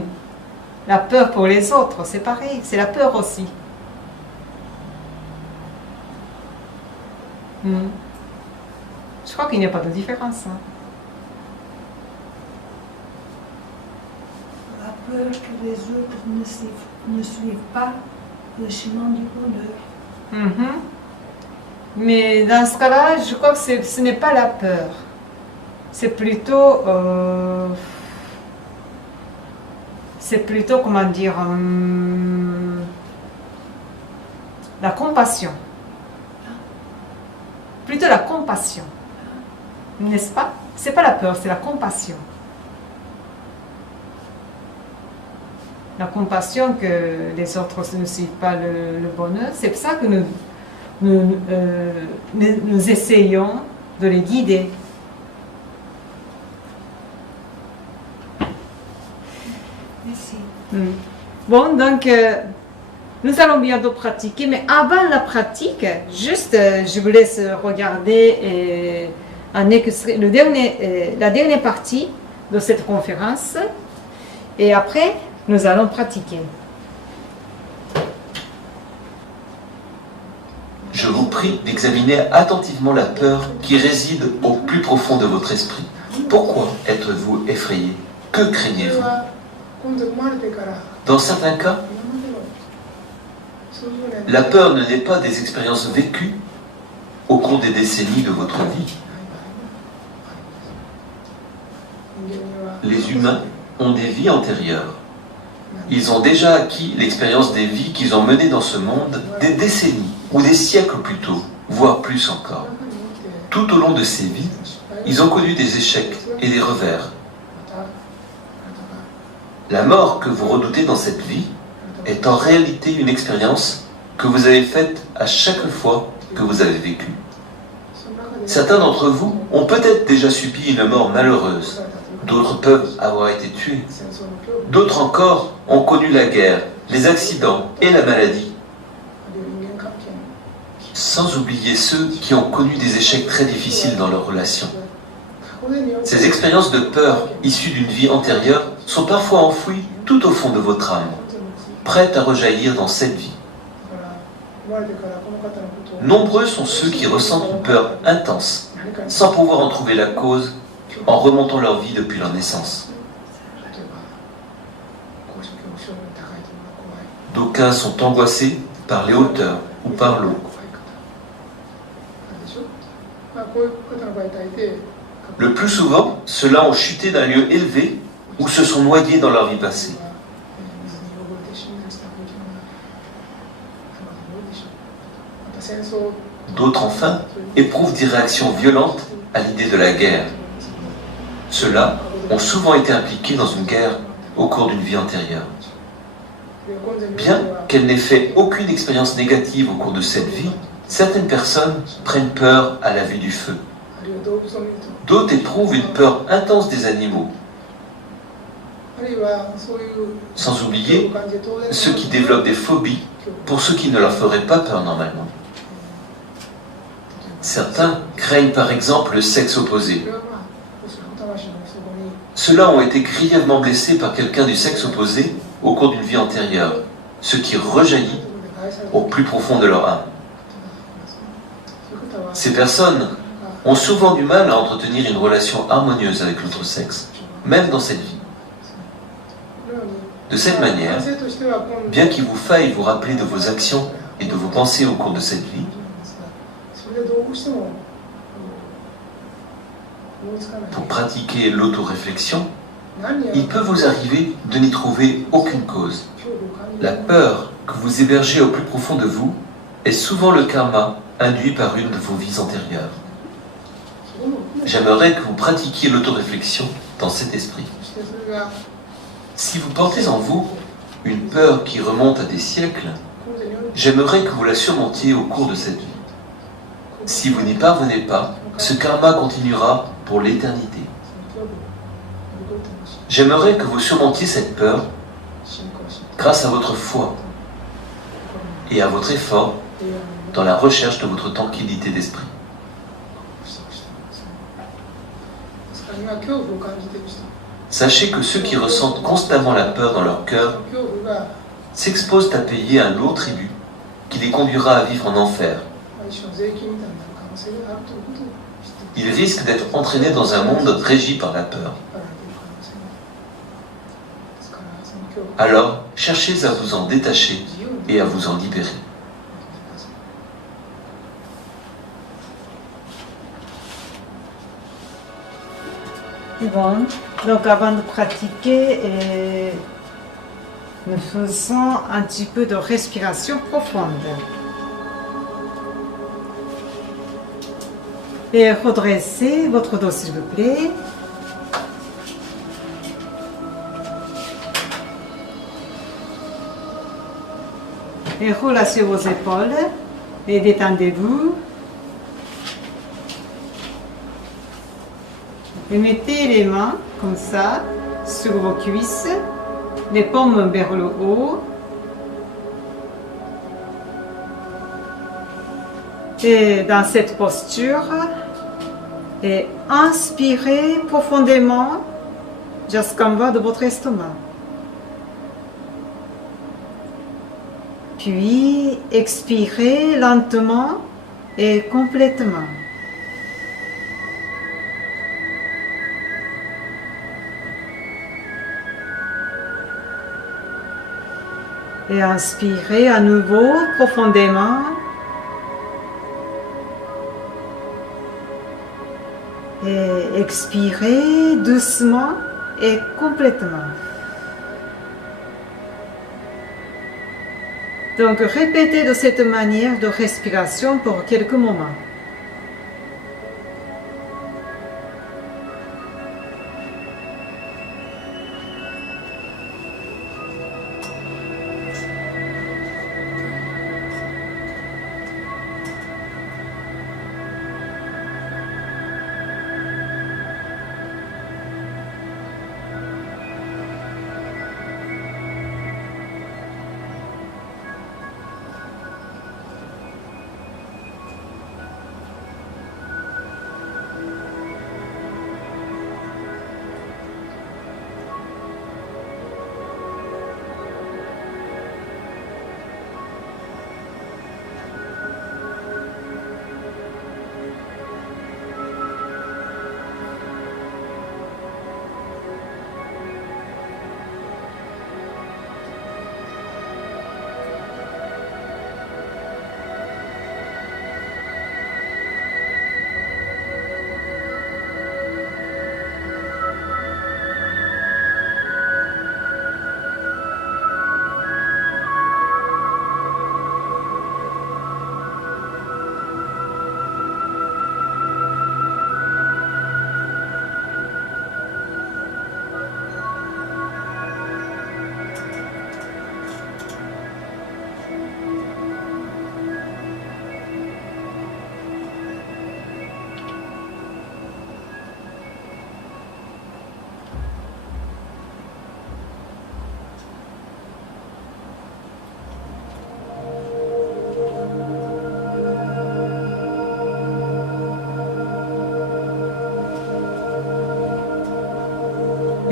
La peur pour les autres, c'est pareil. C'est la peur aussi. Hmm. Je crois qu'il n'y a pas de différence. Hein? La peur que les autres ne suivent pas le chemin du bonheur. Mais dans ce cas-là, je crois que ce n'est pas la peur. C'est plutôt, comment dire, la compassion. Plutôt la compassion. N'est-ce pas? C'est pas la peur, c'est la compassion. La compassion que les autres ne suivent pas le bonheur, c'est pour ça que nous essayons de les guider. Merci. Bon, donc, nous allons bientôt pratiquer, mais avant la pratique, juste, je vous laisse regarder un extrait, la dernière partie de cette conférence, et après, nous allons pratiquer. je vous prie d'examiner attentivement la peur qui réside au plus profond de votre esprit. Pourquoi êtes-vous effrayé? Que それ craignez-vous? は今度生まれてから Dans certains cas, 今までの数十年 la peur ne naît pas des expériences vécues au cours des décennies de votre vie. 人間には Les humains ont des vies antérieures. Ils ont déjà acquis l'expérience des vies qu'ils ont menées dans ce monde des décennies ou des siècles plus tôt, voire plus encore. Tout au long de ces vies, ils ont connu des échecs et des revers. La mort que vous redoutez dans cette vie est en réalité une expérience que vous avez faite à chaque fois que vous avez vécu. Certains d'entre vous ont peut-être déjà subi une mort malheureuse, d'autres peuvent avoir été tués, d'autres encore ont connu la guerre, les accidents et la maladie, sans oublier ceux qui ont connu des échecs très difficiles dans leurs relations. Ces expériences de peur issues d'une vie antérieure sont parfois enfouies tout au fond de votre âme, prêtes à rejaillir dans cette vie. Nombreux sont ceux qui ressentent une peur intense, sans pouvoir en trouver la cause, en remontant leur vie depuis leur naissance. D'aucuns sont angoissés par les hauteurs ou par l'eau. Le plus souvent, ceux-là ont chuté d'un lieu élevé ou se sont noyés dans leur vie passée. D'autres, enfin, éprouvent des réactions violentes à l'idée de la guerre. Ceux-là ont souvent été impliqués dans une guerre au cours d'une vie antérieure. Bien qu'elles n'aient fait aucune expérience négative au cours de cette vie, certaines personnes prennent peur à la vue du feu. D'autres éprouvent une peur intense des animaux. Sans oublier ceux qui développent des phobies pour ceux qui ne leur feraient pas peur normalement. Certains craignent par exemple le sexe opposé. Ceux-là ont été grièvement blessés par quelqu'un du sexe opposé au cours d'une vie antérieure, ce qui rejaillit au plus profond de leur âme. Ces personnes ont souvent du mal à entretenir une relation harmonieuse avec l'autre sexe, même dans cette vie. De cette manière, bien qu'il vous faille vous rappeler de vos actions et de vos pensées au cours de cette vie, pour pratiquer l'autoréflexion, il peut vous arriver de n'y trouver aucune cause. La peur que vous hébergez au plus profond de vous est souvent le karma induit par une de vos vies antérieures. J'aimerais que vous pratiquiez l'autoréflexion dans cet esprit. Si vous portez en vous une peur qui remonte à des siècles, j'aimerais que vous la surmontiez au cours de cette vie. Si vous n'y parvenez pas, ce karma continuera pour l'éternité. J'aimerais que vous surmontiez cette peur grâce à votre foi et à votre effort dans la recherche de votre tranquillité d'esprit. Sachez que ceux qui ressentent constamment la peur dans leur cœur s'exposent à payer un lourd tribut qui les conduira à vivre en enfer. Ils risquent d'être entraînés dans un monde régi par la peur. Alors, cherchez à vous en détacher et à vous en libérer. Bon, donc avant de pratiquer, nous faisons un petit peu de respiration profonde. Et redressez votre dos s'il vous plaît. Et relâchez vos épaules et détendez-vous. Et mettez les mains comme ça sur vos cuisses, les paumes vers le haut. Et dans cette posture, et inspirez profondément jusqu'en bas de votre estomac. Puis expirez lentement et complètement. Et inspirez à nouveau profondément. Et expirez doucement et complètement. Donc répétez de cette manière de respiration pour quelques moments.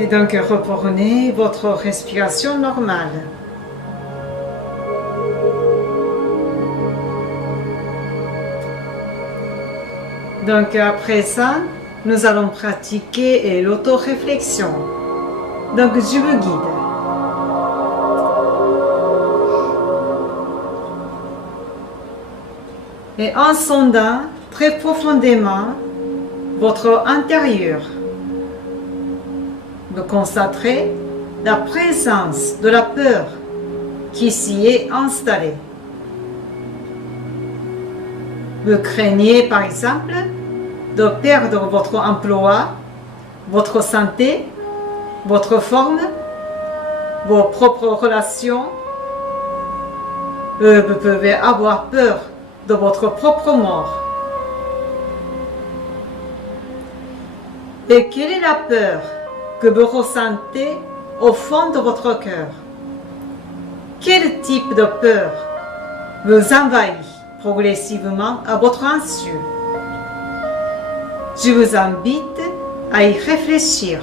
Et donc reprenez votre respiration normale. Donc après ça, nous allons pratiquer l'autoréflexion. Donc je vous guide. Et en sondant très profondément votre intérieur, vous constaterez la présence de la peur qui s'y est installée. Vous craignez par exemple de perdre votre emploi, votre santé, votre forme, vos propres relations. Vous pouvez avoir peur de votre propre mort. Et quelle est la peur que vous ressentez au fond de votre cœur? Quel type de peur vous envahit progressivement à votre insu? Je vous invite à y réfléchir.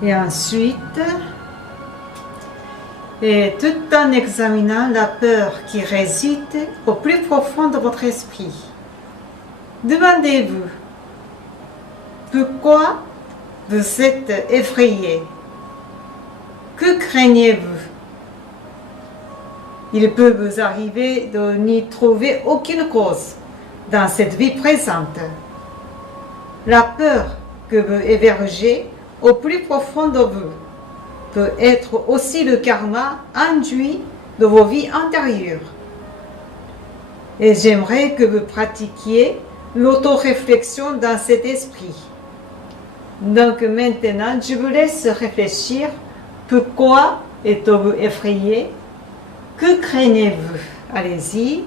Et ensuite, et tout en examinant la peur qui réside au plus profond de votre esprit, demandez-vous pourquoi vous êtes effrayé. Que craignez-vous? Il peut vous arriver de n'y trouver aucune cause dans cette vie présente. La peur que vous hébergez au plus profond de vous peut être aussi le karma induit de vos vies antérieures. Et j'aimerais que vous pratiquiez l'autoréflexion dans cet esprit. Donc maintenant, je vous laisse réfléchir. Pourquoi êtes-vous effrayé? Que craignez-vous? Allez-y.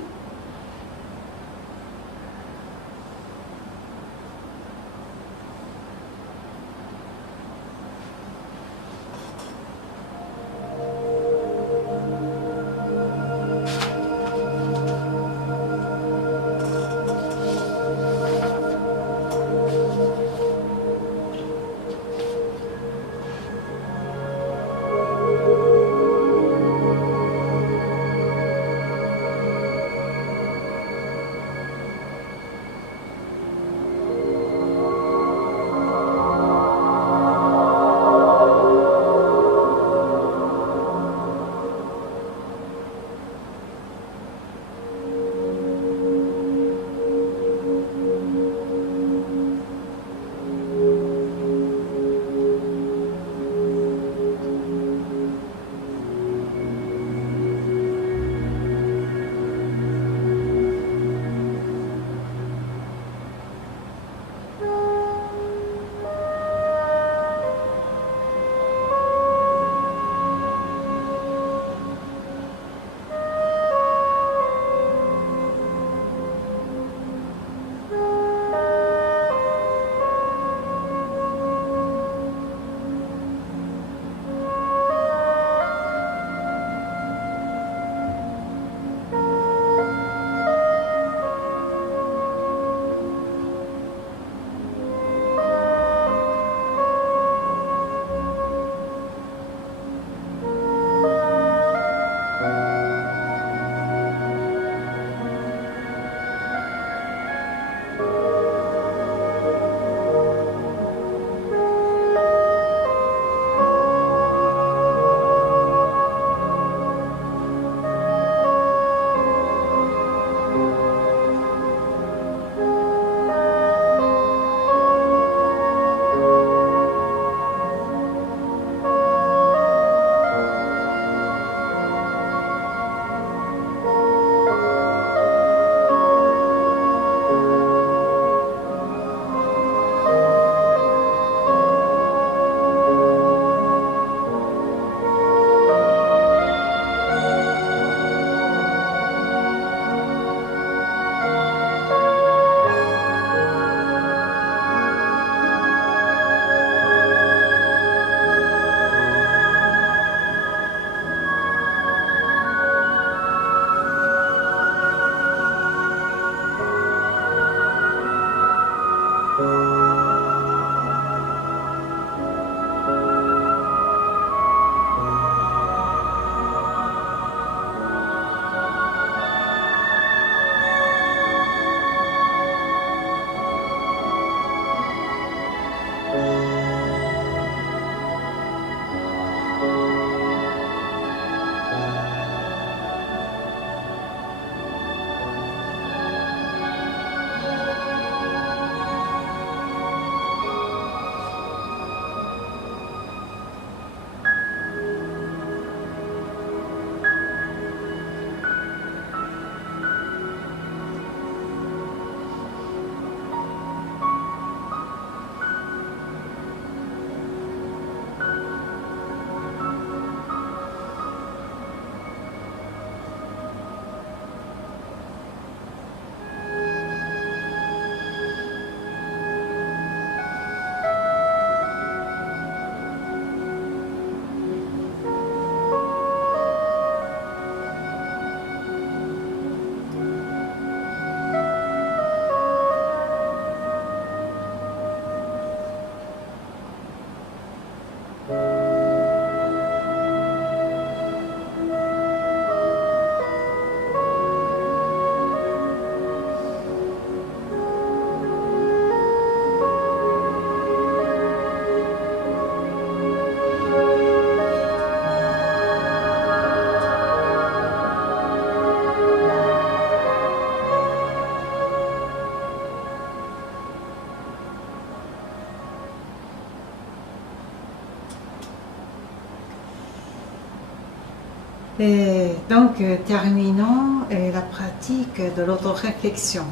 Et donc, terminons la pratique de l'auto-réflexion.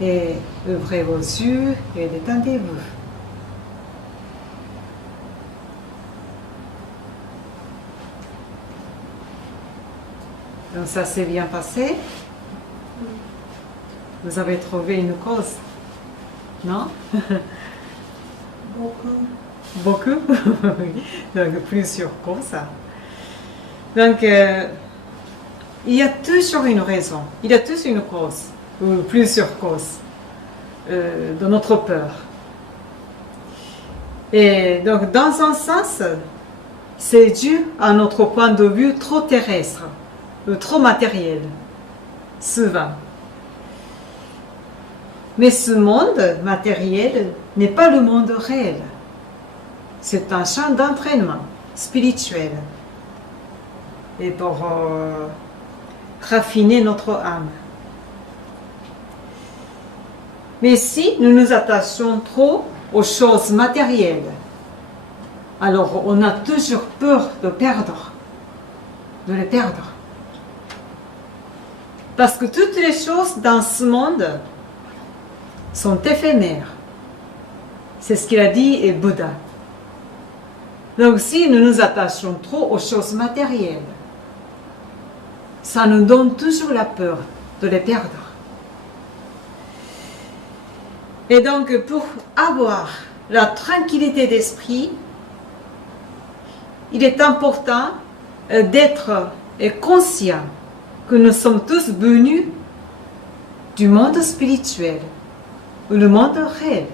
Et ouvrez vos yeux et détendez-vous. Donc ça s'est bien passé. Vous avez trouvé une cause, non? Beaucoup. Beaucoup? Oui. Donc plusieurs causes. Donc il y a toujours une raison, il y a toujours une cause, ou plusieurs causes de notre peur. Et donc dans un sens, c'est dû à notre point de vue trop terrestre, ou trop matériel, souvent. Mais ce monde matériel n'est pas le monde réel. C'est un champ d'entraînement spirituel. Et pour raffiner notre âme. Mais si nous nous attachons trop aux choses matérielles, alors on a toujours peur de les perdre. Parce que toutes les choses dans ce monde sont éphémères. C'est ce qu'il a dit et Bouddha. Donc si nous nous attachons trop aux choses matérielles, ça nous donne toujours la peur de les perdre. Et donc pour avoir la tranquillité d'esprit, il est important d'être conscient que nous sommes tous venus du monde spirituel ou le monde réel.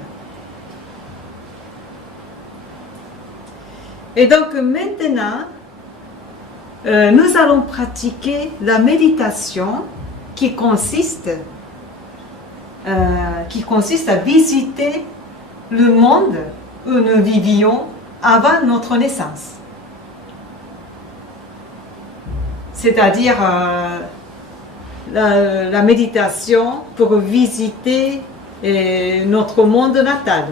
Et donc maintenant, nous allons pratiquer la méditation qui consiste à visiter le monde où nous vivions avant notre naissance. C'est-à-dire la méditation pour visiter notre monde natal.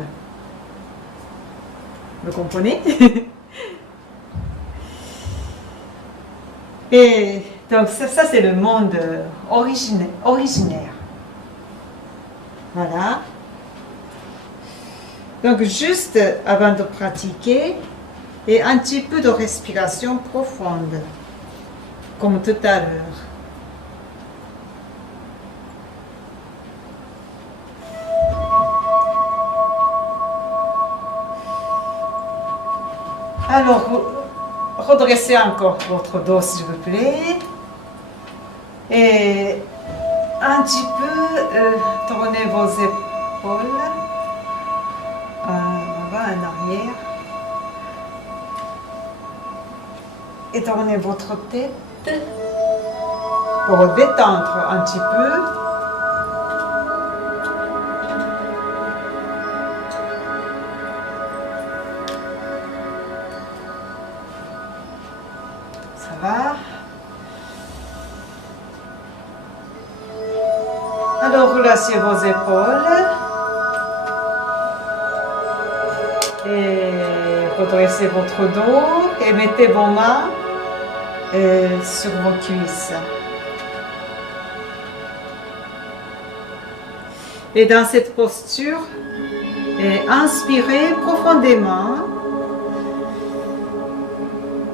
Vous comprenez? Et donc ça c'est le monde originaire. Voilà. Donc juste avant de pratiquer, et un petit peu de respiration profonde, comme tout à l'heure. Alors, redressez encore votre dos s'il vous plaît. Et un petit peu tournez vos épaules en arrière. Et tournez votre tête pour détendre un petit peu. Ça va? Alors relâchez vos épaules et redressez votre dos et mettez vos mains sur vos cuisses. Et dans cette posture, inspirez profondément,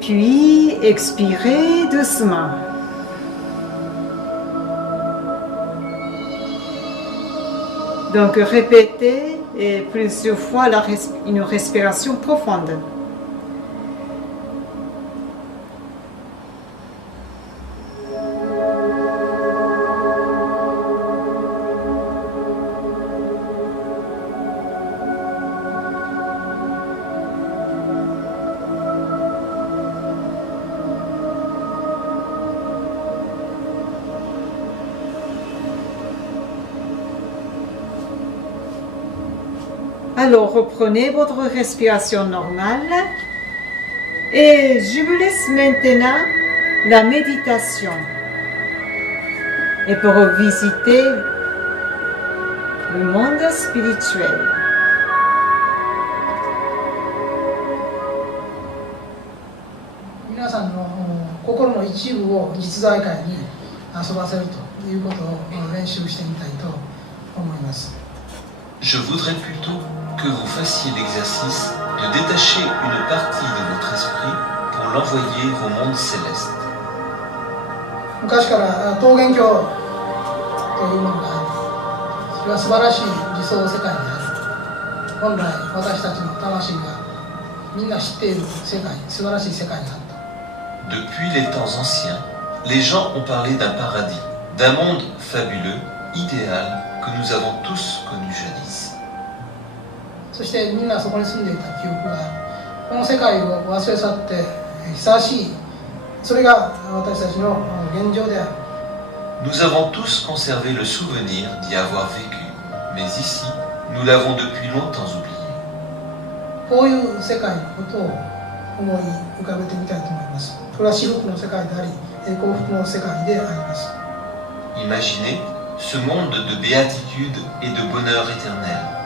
puis expirez doucement. Donc répétez plusieurs fois une respiration profonde. Alors, reprenez votre respiration normale et je vous laisse maintenant la méditation. Et pour visiter le monde spirituel. 皆さんの心の一部を実在界に遊ばせるということを練習してみたいと思います。Je voudrais plutôt que vous fassiez l'exercice de détacher une partie de votre esprit pour l'envoyer au monde céleste. 昔から桃源郷というものがあり、それは素晴らしい理想世界であり、本来私たちの魂がみんな知っている世界、素晴らしい世界であった。 Depuis les temps anciens, les gens ont parlé d'un paradis, d'un monde fabuleux, idéal, que nous avons tous connu jadis. そしてみんなそこに住んでいた記憶がこの世界を忘れ去ってふさわしい、それが私たちの現状である。 Nous avons tous conservé le souvenir d'y avoir vécu, mais ici, nous l'avons depuis longtemps oublié. こういう世界のことを思い浮かべてみたいと思います。これは至福の世界であり、幸福の世界であります。 Imaginez ce monde de béatitude et de bonheur éternel.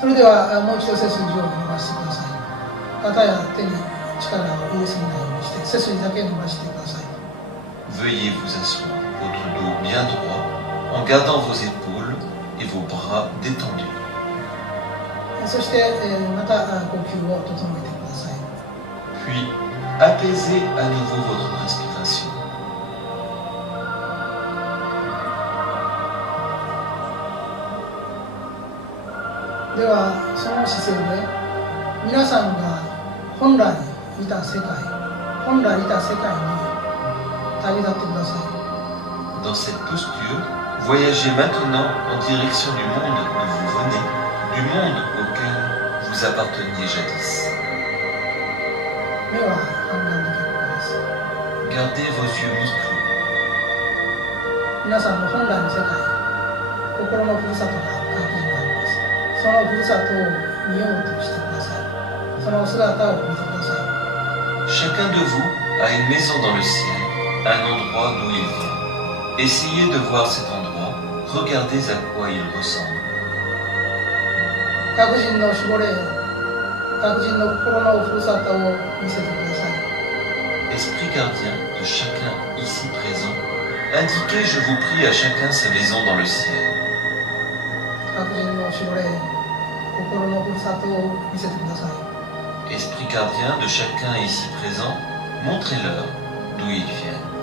それではもう一度背筋を伸ばしてください。肩や手に力を入れすぎないようにして背筋だけ伸ばしてください。 Veuillez vous asseoir, votre dos bien droit, en gardant vos épaules et vos bras détendus. そしてまた呼吸を整えてください。 Puis, apaisez à nouveau votre respiration. ではその姿勢で皆さんが本来いた世界、本来いた世界に旅立ってください。 Dans cette posture, voyagez maintenant en direction du monde d'où vous venez, du monde auquel vous apparteniez jadis. 目は半眼で結構です。 Gardez vos yeux mi-clos. 皆さんの本来の世界、心のふるさとが各自にあります。そのふるさとを見ようとしてください。その姿を見てください。 Chacun de vous a une maison dans le ciel, un endroit d'où il vient. Essayez de voir cet endroit, regardez à quoi il ressemble. 各人の守護霊、各人の心のふるさとを見せてください。 Esprit gardien de chacun ici présent, indiquez, je vous prie, à chacun sa maison dans le ciel. 各人の守護霊、心のふるさとを見せてください。 Esprit gardien de chacun ici présent, montrez-leur d'où ils viennent.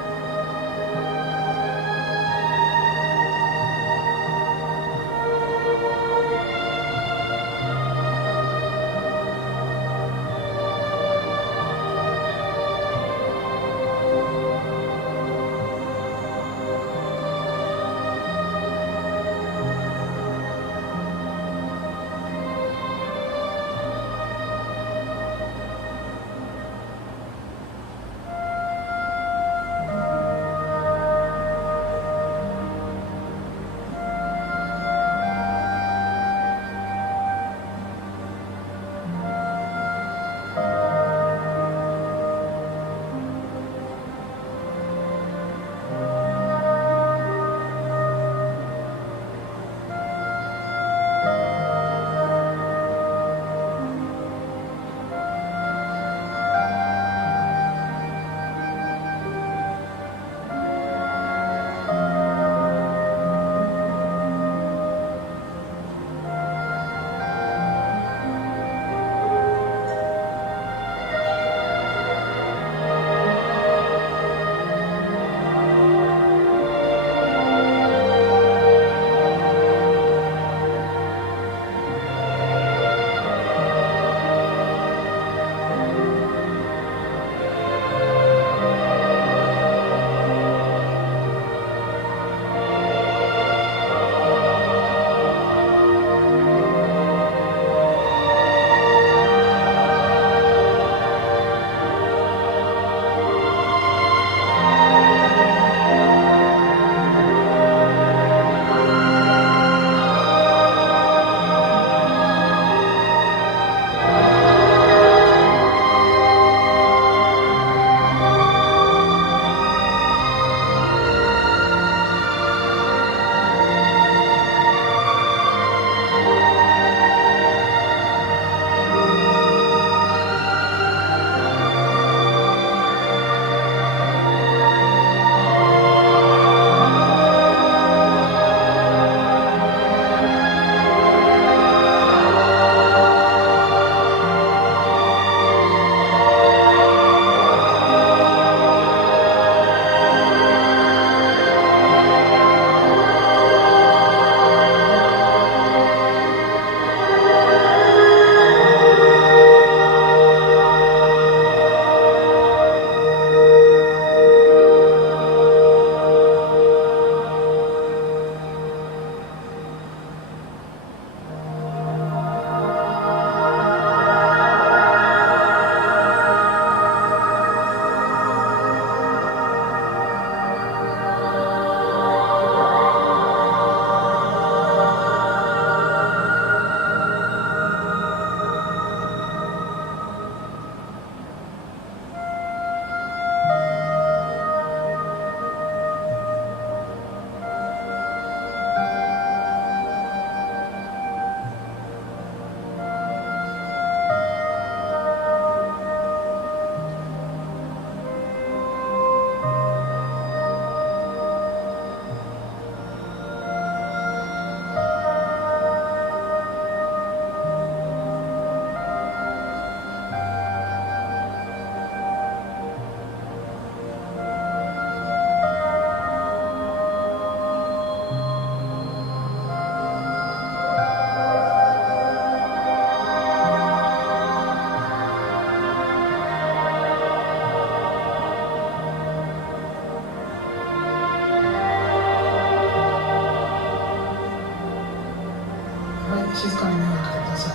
静かに目を開けてください。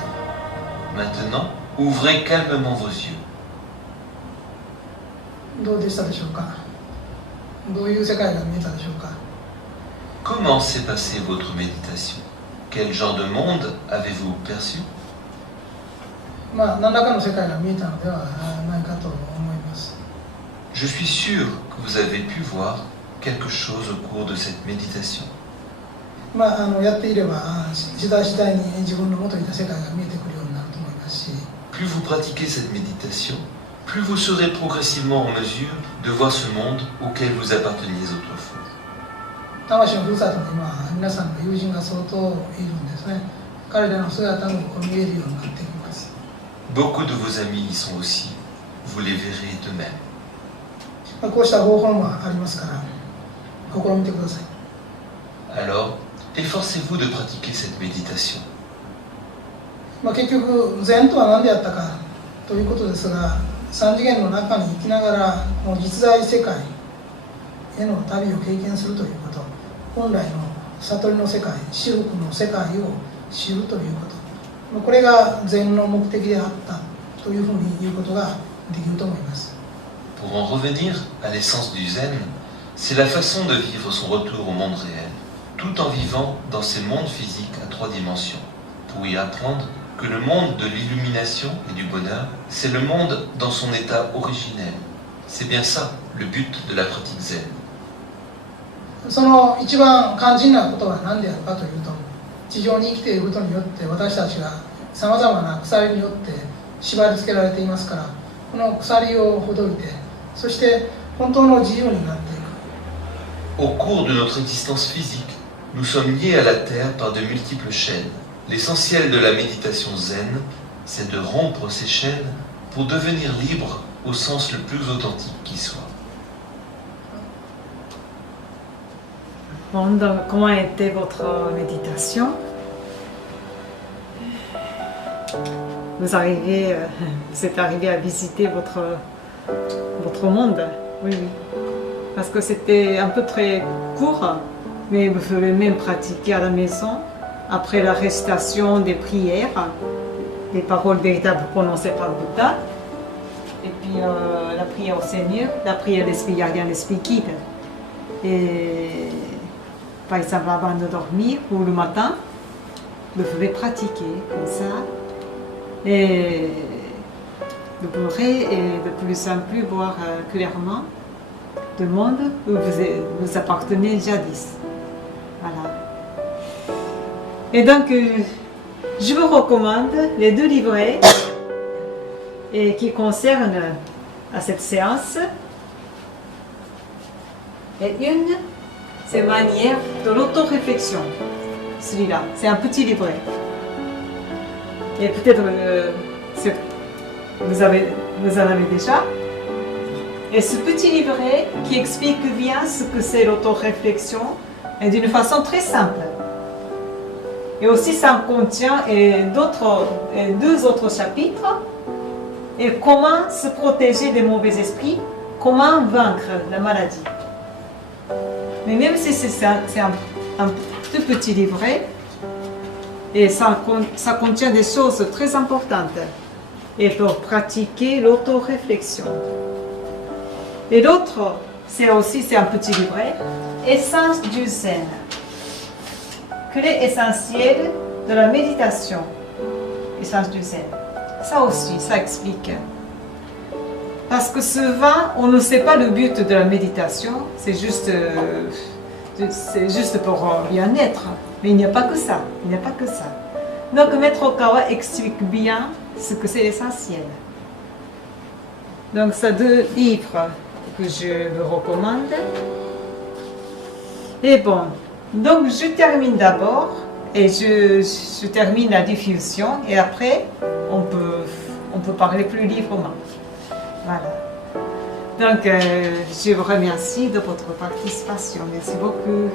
Maintenant, ouvrez calmement vos yeux. どうでしたでしょうか。どういう世界が見えたでしょうか。 Comment s'est passée votre méditation? Quel genre de monde avez-vous perçu? まあ何らかの世界が見えたのではないかと思います。 Je suis sûr que vous avez pu voir quelque chose au cours de cette méditation. まあやっていれば次第に自分の元いた世界が見えてくるようになると思いますし。 Plus vous pratiquez cette méditation, plus vous serez progressivement en mesure de voir ce monde auquel vous apparteniez autrefois. 魂のふるさとに今皆さんの友人が相当いるんですね。彼らの姿も見えるようになってきます。 Beaucoup de vos amis y sont aussi. Vous les verrez de même. こうした方法もありますから試みてください。 Alors, efforcez-vous de pratiquer cette méditation. 結局禅とは何であったかということですが、三次元の中に生きながらこの実在世界への旅を経験するということ、本来の悟りの世界、至福の世界を知るということ、これが禅の目的であったというふうに言うことができると思います。 Pour en revenir à l'essence du zen, c'est la façon de vivre son retour au monde réel, tout en vivant dans ces mondes physiques à 3 dimensions, pour y apprendre que le monde de l'illumination et du bonheur, c'est le monde dans son état originel. C'est bien ça, le but de la pratique zen. その一番肝心なことは何であるかというと、地上に生きていることによって私たちがさまざまな鎖によって縛り付けられていますから、この鎖をほどいて、そして本当の自由になっていく。 Au cours de notre existence physique, nous sommes liés à la Terre par de multiples chaînes. L'essentiel de la méditation zen, c'est de rompre ces chaînes pour devenir libre au sens le plus authentique qui soit. Bon, donc, comment était votre méditation? Vous êtes arrivé à visiter votre monde? Oui, oui. Parce que c'était un peu très court, mais vous pouvez même pratiquer à la maison, après la récitation des prières, des paroles véritables prononcées par le Bouddha, et puis la prière au Seigneur, la prière l'esprit gardien, l'esprit guide. Et par exemple, avant de dormir ou le matin, vous pouvez pratiquer comme ça. Et vous pourrez de plus en plus voir clairement le monde où vous appartenez jadis. Voilà. Et donc, je vous recommande les 2 livrets qui concernent à cette séance. Et une, c'est manière de l'auto-réflexion. Celui-là, c'est un petit livret. Et peut-être vous en avez déjà. Et ce petit livret qui explique bien ce que c'est l'auto-réflexion et d'une façon très simple. Et aussi ça contient 2 autres chapitres. Et comment se protéger des mauvais esprits, comment vaincre la maladie. Mais même si c'est un tout petit livret, et ça contient des choses très importantes et pour pratiquer l'auto-réflexion. Et l'autre, c'est un petit livret, Essence du Zen. Clé essentielle de la méditation, Essence du Zen. Ça aussi, ça explique. Parce que souvent, on ne sait pas le but de la méditation, c'est juste pour bien-être. Mais il n'y a pas que ça, il n'y a pas que ça. Donc Maître Okawa explique bien ce que c'est l'essentiel. Donc c'est 2 livres que je vous recommande. Et bon, donc je termine d'abord et je termine la diffusion et après on peut parler plus librement. Voilà. Donc je vous remercie de votre participation. Merci beaucoup.